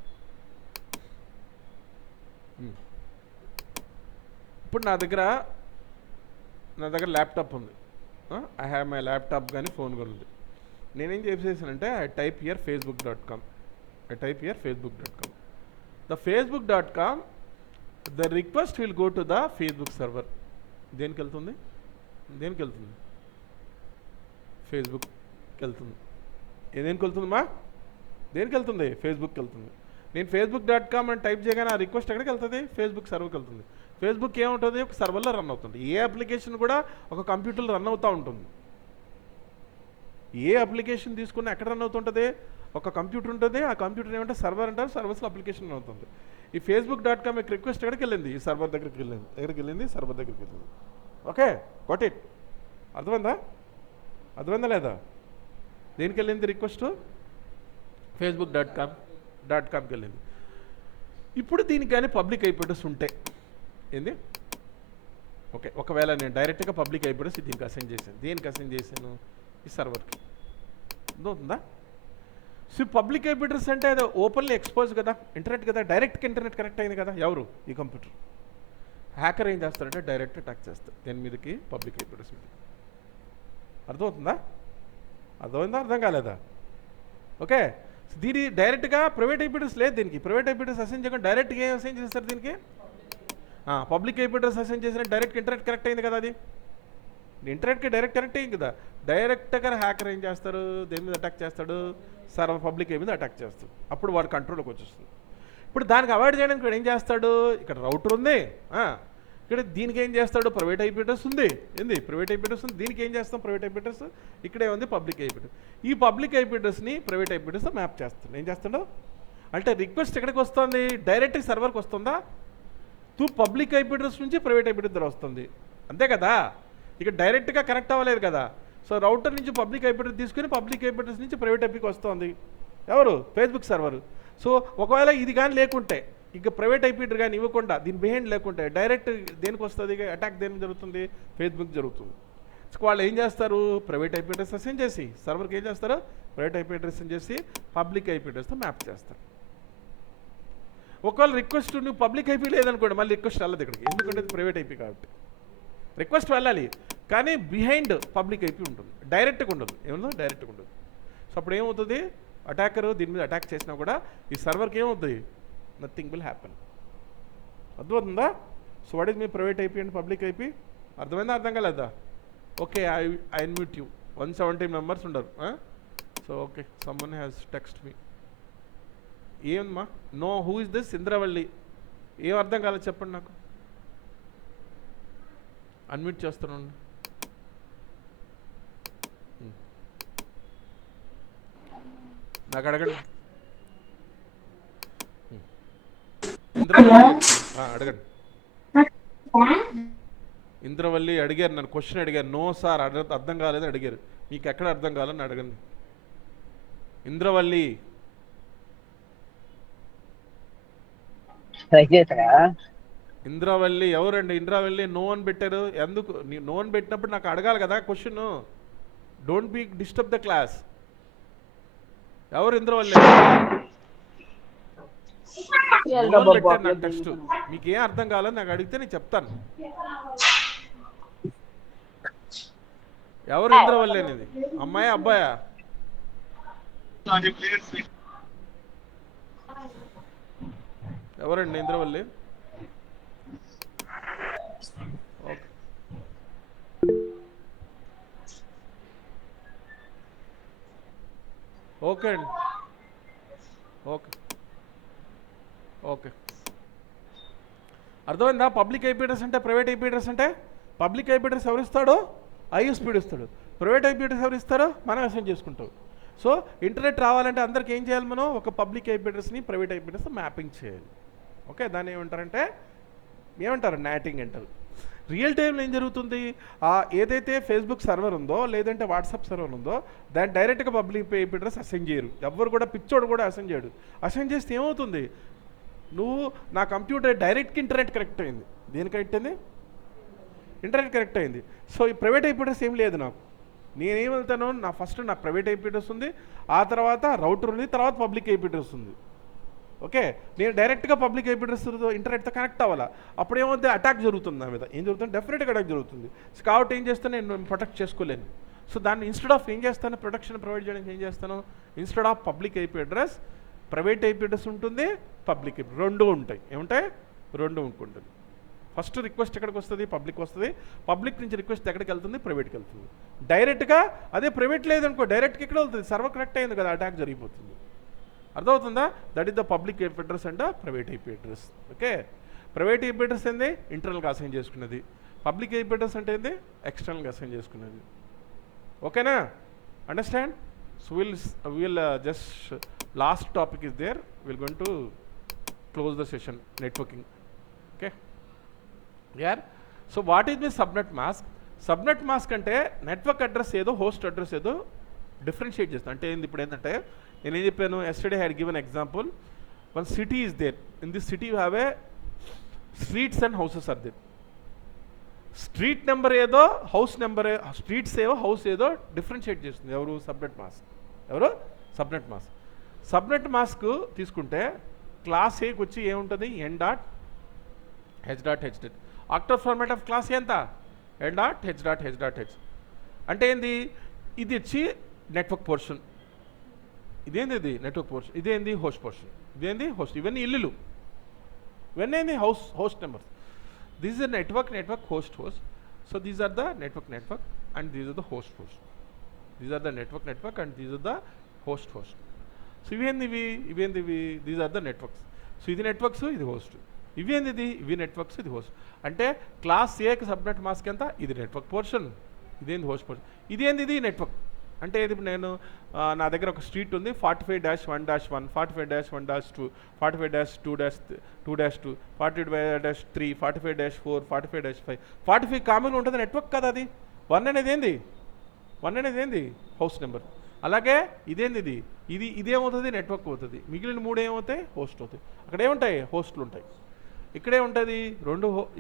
ఇప్పుడు నా దగ్గర ల్యాప్టాప్ ఉంది. ఐ హ్యావ్ మై ల్యాప్టాప్ కానీ ఫోన్ కూడా ఉంది. నేనేం చేసేసానంటే I type here facebook.com. The facebook.com the request will go to the Facebook server. దేనికి వెళ్తుంది? ఫేస్బుక్కి వెళ్తుంది. దేనికి వెళ్తుందమ్మా? ఫేస్బుక్కి వెళ్తుంది. నేను facebook.com అని టైప్ చేయగానే ఆ రిక్వెస్ట్ ఎక్కడికి వెళ్తుంది? ఫేస్బుక్ సర్వర్కి వెళ్తుంది. ఫేస్బుక్ ఏముంటుంది? ఒక సర్వర్లో రన్ అవుతుంది. ఏ అప్లికేషన్ కూడా ఒక కంప్యూటర్లో రన్ అవుతూ ఉంటుంది. ఏ అప్లికేషన్ తీసుకున్నా ఎక్కడ రన్ అవుతుంటుంది? ఒక కంప్యూటర్ ఉంటుంది. ఆ కంప్యూటర్ ఏమంటే సర్వర్ అంటారు. సర్వర్స్లో అప్లికేషన్ రన్ అవుతుంది. ఈ facebook.com యొక్క రిక్వెస్ట్ ఎక్కడికి వెళ్ళింది? ఈ సర్వర్ దగ్గరికి వెళ్ళింది. సర్వర్ దగ్గరికి వెళ్ళింది. Okay, got it? అర్థమైందా లేదా? దేనికి వెళ్ళింది రిక్వెస్ట్? facebook.com.comకి వెళ్ళింది. ఇప్పుడు దీనికి కానీ పబ్లిక్ ఐపీ అడ్రస్ ఉంటే ఏంది? ఓకే, ఒకవేళ నేను డైరెక్ట్గా పబ్లిక్ ఐపీ అడ్రస్ దీనికి అసైన్ చేశాను. దేనికి అసైన్ చేశాను? ఈ సర్వర్కి. అర్థమవుతుందా? సో పబ్లిక్ ఐపీ అడ్రస్ అంటే అది ఓపెన్లీ ఎక్స్పోజ్ కదా, ఇంటర్నెట్ కదా, డైరెక్ట్గా ఇంటర్నెట్ కనెక్ట్ అయింది కదా. ఎవరు? ఈ కంప్యూటర్. హ్యాకర్ ఏం చేస్తారంటే డైరెక్ట్ అటాక్ చేస్తారు దేని మీదకి? పబ్లిక్ ఐపీ అడ్రస్ మీద. అర్థమవుతుందా? అర్థం కాలేదా? ఓకే, దీని డైరెక్ట్గా ప్రైవేట్ ఐపీ అడ్రస్ లేదు. దీనికి ప్రైవేట్ ఐపీ అడ్రస్ అసైన్ చేయకుండా డైరెక్ట్గా ఏం అసైన్ చేస్తారు దీనికి? పబ్లిక్ ఐపీ అడ్రస్ అసైన్ చేసిన డైరెక్ట్ ఇంటర్నెట్ కనెక్ట్ అయింది కదా. అది ఇంటర్నెట్కి డైరెక్ట్ కనెక్ట్ అయింది కదా. డైరెక్ట్గా హ్యాకర్ ఏం చేస్తారు? దేని మీద అటాక్ చేస్తాడు? సర్వర్ పబ్లిక్ ఐపీ మీద అటాక్ చేస్తాడు. అప్పుడు వాడు కంట్రోల్లోకి వచ్చేస్తుంది. ఇప్పుడు దానికి అవాయిడ్ చేయడానికి ఇక్కడ ఏం చేస్తాడు? ఇక్కడ రౌటర్ ఉంది, ఇక్కడ దీనికి ఏం చేస్తాడు? ప్రైవేట్ ఐపీ అడ్రస్ ఉంది. ఏంది? ప్రైవేట్ ఐపీ అడ్రస్ ఉంది. దీనికి ఏం చేస్తాం? Private IP address. ఇక్కడే ఉంది పబ్లిక్ ఐపీ అడ్రస్. ఈ పబ్లిక్ ఐపీ అడ్రస్ని ప్రైవేట్ ఐపీ అడ్రస్ మ్యాప్ చేస్తాడు. ఏం చేస్తాడు అంటే రిక్వెస్ట్ ఎక్కడికి వస్తుంది? డైరెక్ట్ సర్వర్కి వస్తుందా? పబ్లిక్ ఐపీ అడ్రస్ నుంచి ప్రైవేట్ ఐపీ అడ్రస్ వస్తుంది. అంతే కదా? ఇక డైరెక్ట్గా కనెక్ట్ అవ్వలేదు కదా. సో రౌటర్ నుంచి పబ్లిక్ ఐపీ అడ్రస్ తీసుకుని పబ్లిక్ ఐపీ అడ్రస్ నుంచి ప్రైవేట్ ఐపీకి వస్తుంది. ఎవరు? Facebook server. సో ఒకవేళ ఇది కానీ లేకుంటే, ఇక ప్రైవేట్ ఐపీ అడ్రస్ కానీ ఇవ్వకుండా, దీని బిహైండ్ లేకుంటే డైరెక్ట్ దేనికి వస్తుంది? అటాక్ దేనికి జరుగుతుంది? ఫేస్బుక్ జరుగుతుంది. సో వాళ్ళు ఏం చేస్తారు? ప్రైవేట్ ఐపీ అడ్రస్ అసైన్ చేసి సర్వర్కి ఏం చేస్తారు? ప్రైవేట్ ఐపీ అడ్రస్ చేసి పబ్లిక్ ఐపీ అడ్రస్తో మ్యాప్ చేస్తారు. ఒకవేళ రిక్వెస్ట్ నువ్వు పబ్లిక్ ఐపీ లేదనుకోండి, మళ్ళీ రిక్వెస్ట్ వెళ్ళదు ఇక్కడికి. ఎందుకంటే అది ప్రైవేట్ ఐపీ కాబట్టి. రిక్వెస్ట్ వెళ్ళాలి, కానీ బిహైండ్ పబ్లిక్ ఐపీ ఉంటుంది, డైరెక్ట్గా ఉండదు. ఏమన్నా డైరెక్ట్గా ఉండదు. సో అప్పుడు ఏమవుతుంది, అటాకర్ దీని మీద అటాక్ చేసినా కూడా ఈ సర్వర్కి ఏమవుతుంది, నథింగ్ విల్ హ్యాపెన్. అర్థమవుతుందా? సో వాట్ ఈజ్ మీ private IP and public IP? అర్థమైందా, అర్థం కాలేదా? Okay, I unmute you. 170 members ఉండరు. So okay, someone has text me. ఏమమ్మా no, who is this? Indravalli. ఏం అర్థం కాలేదు చెప్పండి నాకు. అన్మ్యూట్ చేస్తున్నాను. నాకు అడగండి. ఇంద్రవల్లి అడగండి. ఇంద్రవల్లి అడిగారు, నన్ను క్వశ్చన్ అడిగారు. నో సార్ అర్థం కాలేదని అడిగారు. మీకు ఎక్కడ అర్థం కావాలని అడగండి. ఇంద్రవల్లి ఇంద్రవల్లి ఎవరండి? ఇంద్రవల్లి నో అని పెట్టారు ఎందుకు? నో అని పెట్టినప్పుడు నాకు అడగాలి కదా question. Don't be disturb the class. ఎవరు ఇంద్రవల్లి? పెట్టారు నాకు టెక్స్ట్. మీకు ఏం అర్థం కావాలని నాకు అడిగితే నేను చెప్తాను. ఎవరు ఇంద్రవల్లి అనేది? అమ్మాయా అబ్బాయా? ఎవరండి ఇంద్రవల్లి? ఓకే, ఓకే అండి, ఓకే ఓకే. అర్థమైందా? పబ్లిక్ ఐపీ అడ్రస్ అంటే ప్రైవేట్ ఐపీ అడ్రస్ అంటే, పబ్లిక్ ఐపీ అడ్రస్ ఎవరు ఇస్తాడో ఐఎస్పీడ్ ఇస్తాడు, ప్రైవేట్ ఐపీ అడ్రస్ ఎవరు ఇస్తారో మనం అసైన్ చేసుకుంటాం. సో ఇంటర్నెట్ రావాలంటే అందరికి ఏం చేయాలి, మనం ఒక పబ్లిక్ ఐపీ అడ్రస్ని ప్రైవేట్ ఐపీ అడ్రస్ మ్యాపింగ్ చేయాలి. ఓకే, దాన్ని ఏమంటారంటే నాటింగ్ అంటారు. రియల్ టైంలో ఏం జరుగుతుంది, ఏదైతే ఫేస్బుక్ సర్వర్ ఉందో లేదంటే వాట్సాప్ సర్వర్ ఉందో దాన్ని డైరెక్ట్గా పబ్లిక్ ఐపీ అడ్రస్ అసైన్ చేయరు. ఎవ్వరు కూడా పిచ్చోడు కూడా అసైన్ చేయడు. అసైన్ చేస్తే ఏమవుతుంది, నువ్వు నా కంప్యూటర్ డైరెక్ట్గా ఇంటర్నెట్ కనెక్ట్ అయింది. దేని కనెక్ట్ అయింది? ఇంటర్నెట్ కనెక్ట్ అయింది. సో ఈ ప్రైవేట్ ఐపీ అడ్రస్ ఏం లేదు నాకు. నేనేం వెళ్తాను, నా ఫస్ట్ నా ప్రైవేట్ ఐపీ అడ్రస్ ఉంది, ఆ తర్వాత రౌటర్ ఉంది, తర్వాత పబ్లిక్ ఐపీ అడ్రస్ ఉంది. ఓకే, నేను డైరెక్ట్గా పబ్లిక్ ఐపీ అడ్రస్ ఇంటర్నెట్తో కనెక్ట్ అవ్వాలా. అప్పుడు ఏమవుతుంది, అటాక్ జరుగుతుంది నా మీద. ఏం జరుగుతుంది, డెఫినెట్గా అటాక్ జరుగుతుంది. కాబట్టి ఏం చేస్తాను, నేను ప్రొటెక్ట్ చేసుకోలేను. సో దాన్ని ఇన్స్టెడ్ ఆఫ్ ఏం చేస్తాను, ప్రొటెక్షన్ ప్రొవైడ్ చేయడానికి ఏం చేస్తాను, instead of public IP address private IP address ఉంటుంది, పబ్లిక్ ఐపీ రెండు ఉంటాయి. ఏముంటాయి? రెండు ఉంటుంది. ఫస్ట్ రిక్వెస్ట్ ఎక్కడికి వస్తుంది, పబ్లిక్ వస్తుంది. పబ్లిక్ నుంచి రిక్వెస్ట్ ఎక్కడికి వెళ్తుంది, ప్రైవేట్కి వెళ్తుంది డైరెక్ట్గా. అదే ప్రైవేట్ లేదనుకో, డైరెక్ట్గా ఎక్కడ వెళ్తుంది, సర్వర్ కనెక్ట్ అయింది కదా, అటాక్ జరిగిపోతుంది. అర్థమవుతుందా? That is the public IP address and private IP address. Okay, private IP address ఏంది, ఇంటర్నల్గా అసైన్ చేసుకున్నది. పబ్లిక్ ఐపీ అడ్రస్ అంటే ఏంది, ఎక్స్టర్నల్గా అసైన్ చేసుకున్నది. ఓకేనా? Understand? So will just last topic is there. Will going to close the session, networking. Okay యార్. So what is మీ subnet mask? Subnet mask అంటే నెట్వర్క్ అడ్రస్ ఏదో హోస్ట్ అడ్రస్ ఏదో differentiate చేస్తాను. అంటే ఏంది, ఇప్పుడు ఏంటంటే నేను ఏం చెప్పాను, yesterday had given example. One city is there. In this city you have a streets and houses are there. Street number ఏదో హౌస్ నెంబర్, స్ట్రీట్స్ ఏవో హౌస్ ఏదో డిఫరెన్షియేట్ చేస్తుంది. ఎవరు? Subnet mask. ఎవరు? Subnet mask. సబ్నెట్ మాస్క్ తీసుకుంటే class ఏకి వచ్చి ఏముంటుంది, N dot H dot H dot. Octal format of class ఎంత, N dot H dot H dot H. అంటే ఏంది, ఇది వచ్చి నెట్వర్క్ పోర్షన్, ఇదేంది ఇది నెట్వర్క్ పోర్షన్, ఇదేంది హోస్ట్ పోర్షన్, ఇదేంది హోస్ట్. ఇవన్నీ ఇల్లులు, ఇవన్నీ ఏంది host numbers. This is network host. So these are the network and these are the host. These are the network and these are the host. So ఇవేందివి these are the networks. So ఇది networks, ఇది host. ఇవి networks, ఇది host. అంటే class ఏకి subnet mask ఎంత, ఇది network portion, ఇదేంది హోస్ట్ పోర్షన్. ఇది నెట్వర్క్. అంటే ఇప్పుడు నేను నా దగ్గర ఒక స్ట్రీట్ ఉంది, 45-1-1, 45-1-2, 45-2-2, 45-3, 45-4, 45-5, 45 కామన్గా ఉంటుంది, నెట్వర్క్ కదా అది. 1 అనేది ఏంది హౌస్ నెంబర్. అలాగే ఇదేమవుతుంది, నెట్వర్క్ అవుతుంది. మిగిలిన 3 ఏమవుతాయి, హోస్ట్ అవుతాయి. అక్కడ ఏముంటాయి, హోస్ట్లు ఉంటాయి. ఇక్కడే ఉంటుంది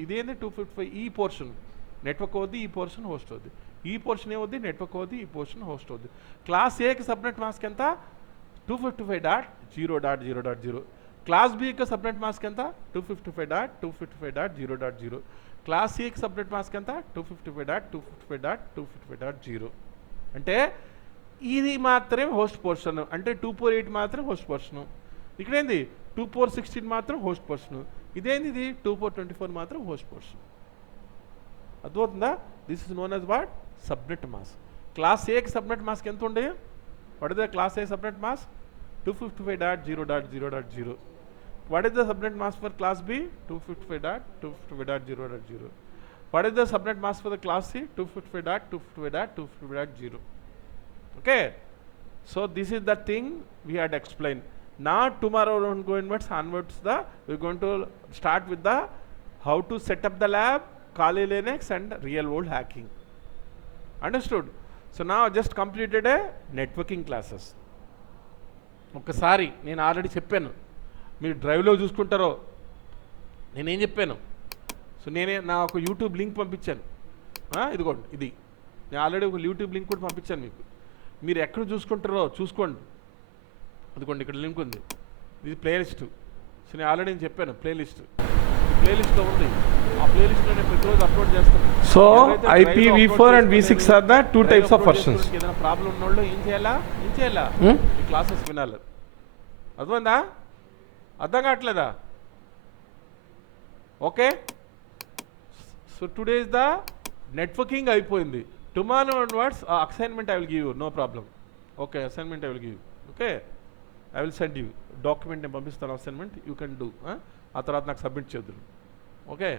ఇదేంది 255. ఈ పోర్షన్ నెట్వర్క్ అవుద్ది, ఈ పోర్షన్ హోస్ట్ అవుద్ది. ఈ పోర్షన్ ఏమవుద్ది, నెట్వర్క్ అవుద్ది, ఈ పోర్షన్ హోస్ట్ అవుద్ది. క్లాస్ ఏకి సబ్నెట్ మాస్క్ ఎంత, 255.0.0.0. క్లాస్ బి యొక్క సబ్నెట్ మాస్క్ ఎంత 255.255.0.0. క్లాస్ సి యొక్క సబ్నెట్ మాస్క్ ఎంత 255.255.255.0. అంటే ఇది మాత్రమే హోస్ట్ పోర్షన్, అంటే 2 పోర్ 8 మాత్రం హోస్ట్ పోర్షను. ఇక్కడ ఏంది 2 పోర్ 16 మాత్రం హోస్ట్ పోర్షను. ఇదేంది ఇది 2 పోర్ 24 మాత్రం హోస్ట్ పోర్షన్. అర్థమవుతుందా? This is known as what subnet mask. Class ఏకి సబ్నెట్ మాస్క్ ఎంత ఉండే? What is the class A subnet mask 255.0.0.0. What is the subnet mask for class B? 255.255.0.0. What is the subnet mask for the class C? 255.255.255.0. Okay. So this is the thing we had explained. Now tomorrow onwards we're going to start with the how to set up the lab, Kali Linux and real world hacking. Understood? So now I just completed a networking classes. ఒకసారి నేను already చెప్పాను, మీరు డ్రైవ్లో చూసుకుంటారో నేనేం చెప్పాను. So నా ఒక YouTube link పంపించాను. ఇదిగోండి, ఇది నేను ఆల్రెడీ ఒక యూట్యూబ్ లింక్ కూడా పంపించాను మీకు. మీరు ఎక్కడ చూసుకుంటారో చూసుకోండి. అదిగోండి ఇక్కడ లింక్ ఉంది, ఇది ప్లేలిస్ట్. సో నేను ఆల్రెడీ చెప్పాను ప్లేలిస్ట్, ప్లేలిస్ట్లో ఉంది. ఆ ప్లేలిస్ట్లో నేను ప్రతిరోజు అప్లోడ్ చేస్తాను. So IPv4 and V6 are the 2 types of versions. ఏదైనా ప్రాబ్లం ఉన్న వాళ్ళు ఏం చేయాలా ఈ క్లాసెస్ వినాలి. అర్థమైందా? అర్థం కావట్లేదా? Okay. So today is the networking అయిపోయింది. Tomorrow onwards assignment I will give you, no problem. Okay, assignment I will give you. Okay, I will send you document, నేను పంపిస్తాను అసైన్మెంట్, యూ కెన్ డూ. ఆ తర్వాత నాకు submit చేద్దురు. Okay,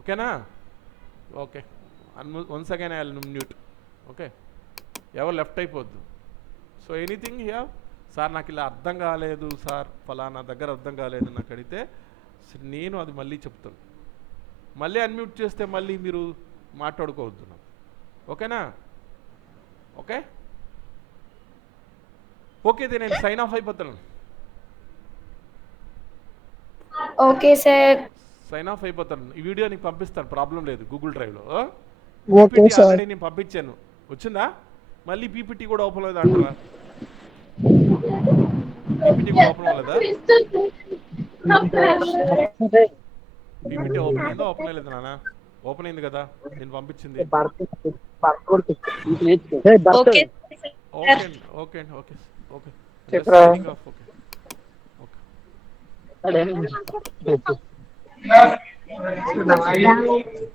ఓకేనా? Okay, once again I will mute. Okay, ఎవరు left అయిపోద్దు. So anything here, sir నాకు ఇలా అర్థం కాలేదు సార్, ఫలానా దగ్గర అర్థం కాలేదు నాకు అడిగితే నేను అది మళ్ళీ చెప్తాను. మళ్ళీ అన్మ్యూట్ చేస్తే మళ్ళీ మీరు మాట్లాడుకోవద్దు నాకు. ఓకేనా? ఓకే ఓకే, నేను సైన్ ఆఫ్ అయిపోతాను. ఓకే సార్, సైన్ ఆఫ్ అయిపోతాను. ఈ వీడియో నీకు పంపిస్తాను, ప్రాబ్లం లేదు. గూగుల్ డ్రైవ్లో ఓకే సార్. ఆల్రెడీ నేను పంపించాను, వచ్చిందా? మళ్ళీ పీపీటీ కూడా ఓపెన్ లేదు అంటారా? పీపీటీ కూడా ఓపెన్ అవ్వలేదా? పీపీటీ ఓపెన్ అయిందా ఓపెన్ అయ్యలేదు నాన్న? ఓపెన్ అయింది కదా, నేను పంపించింది. Okay okay okay okay okay చెప్పరా? Okay okay.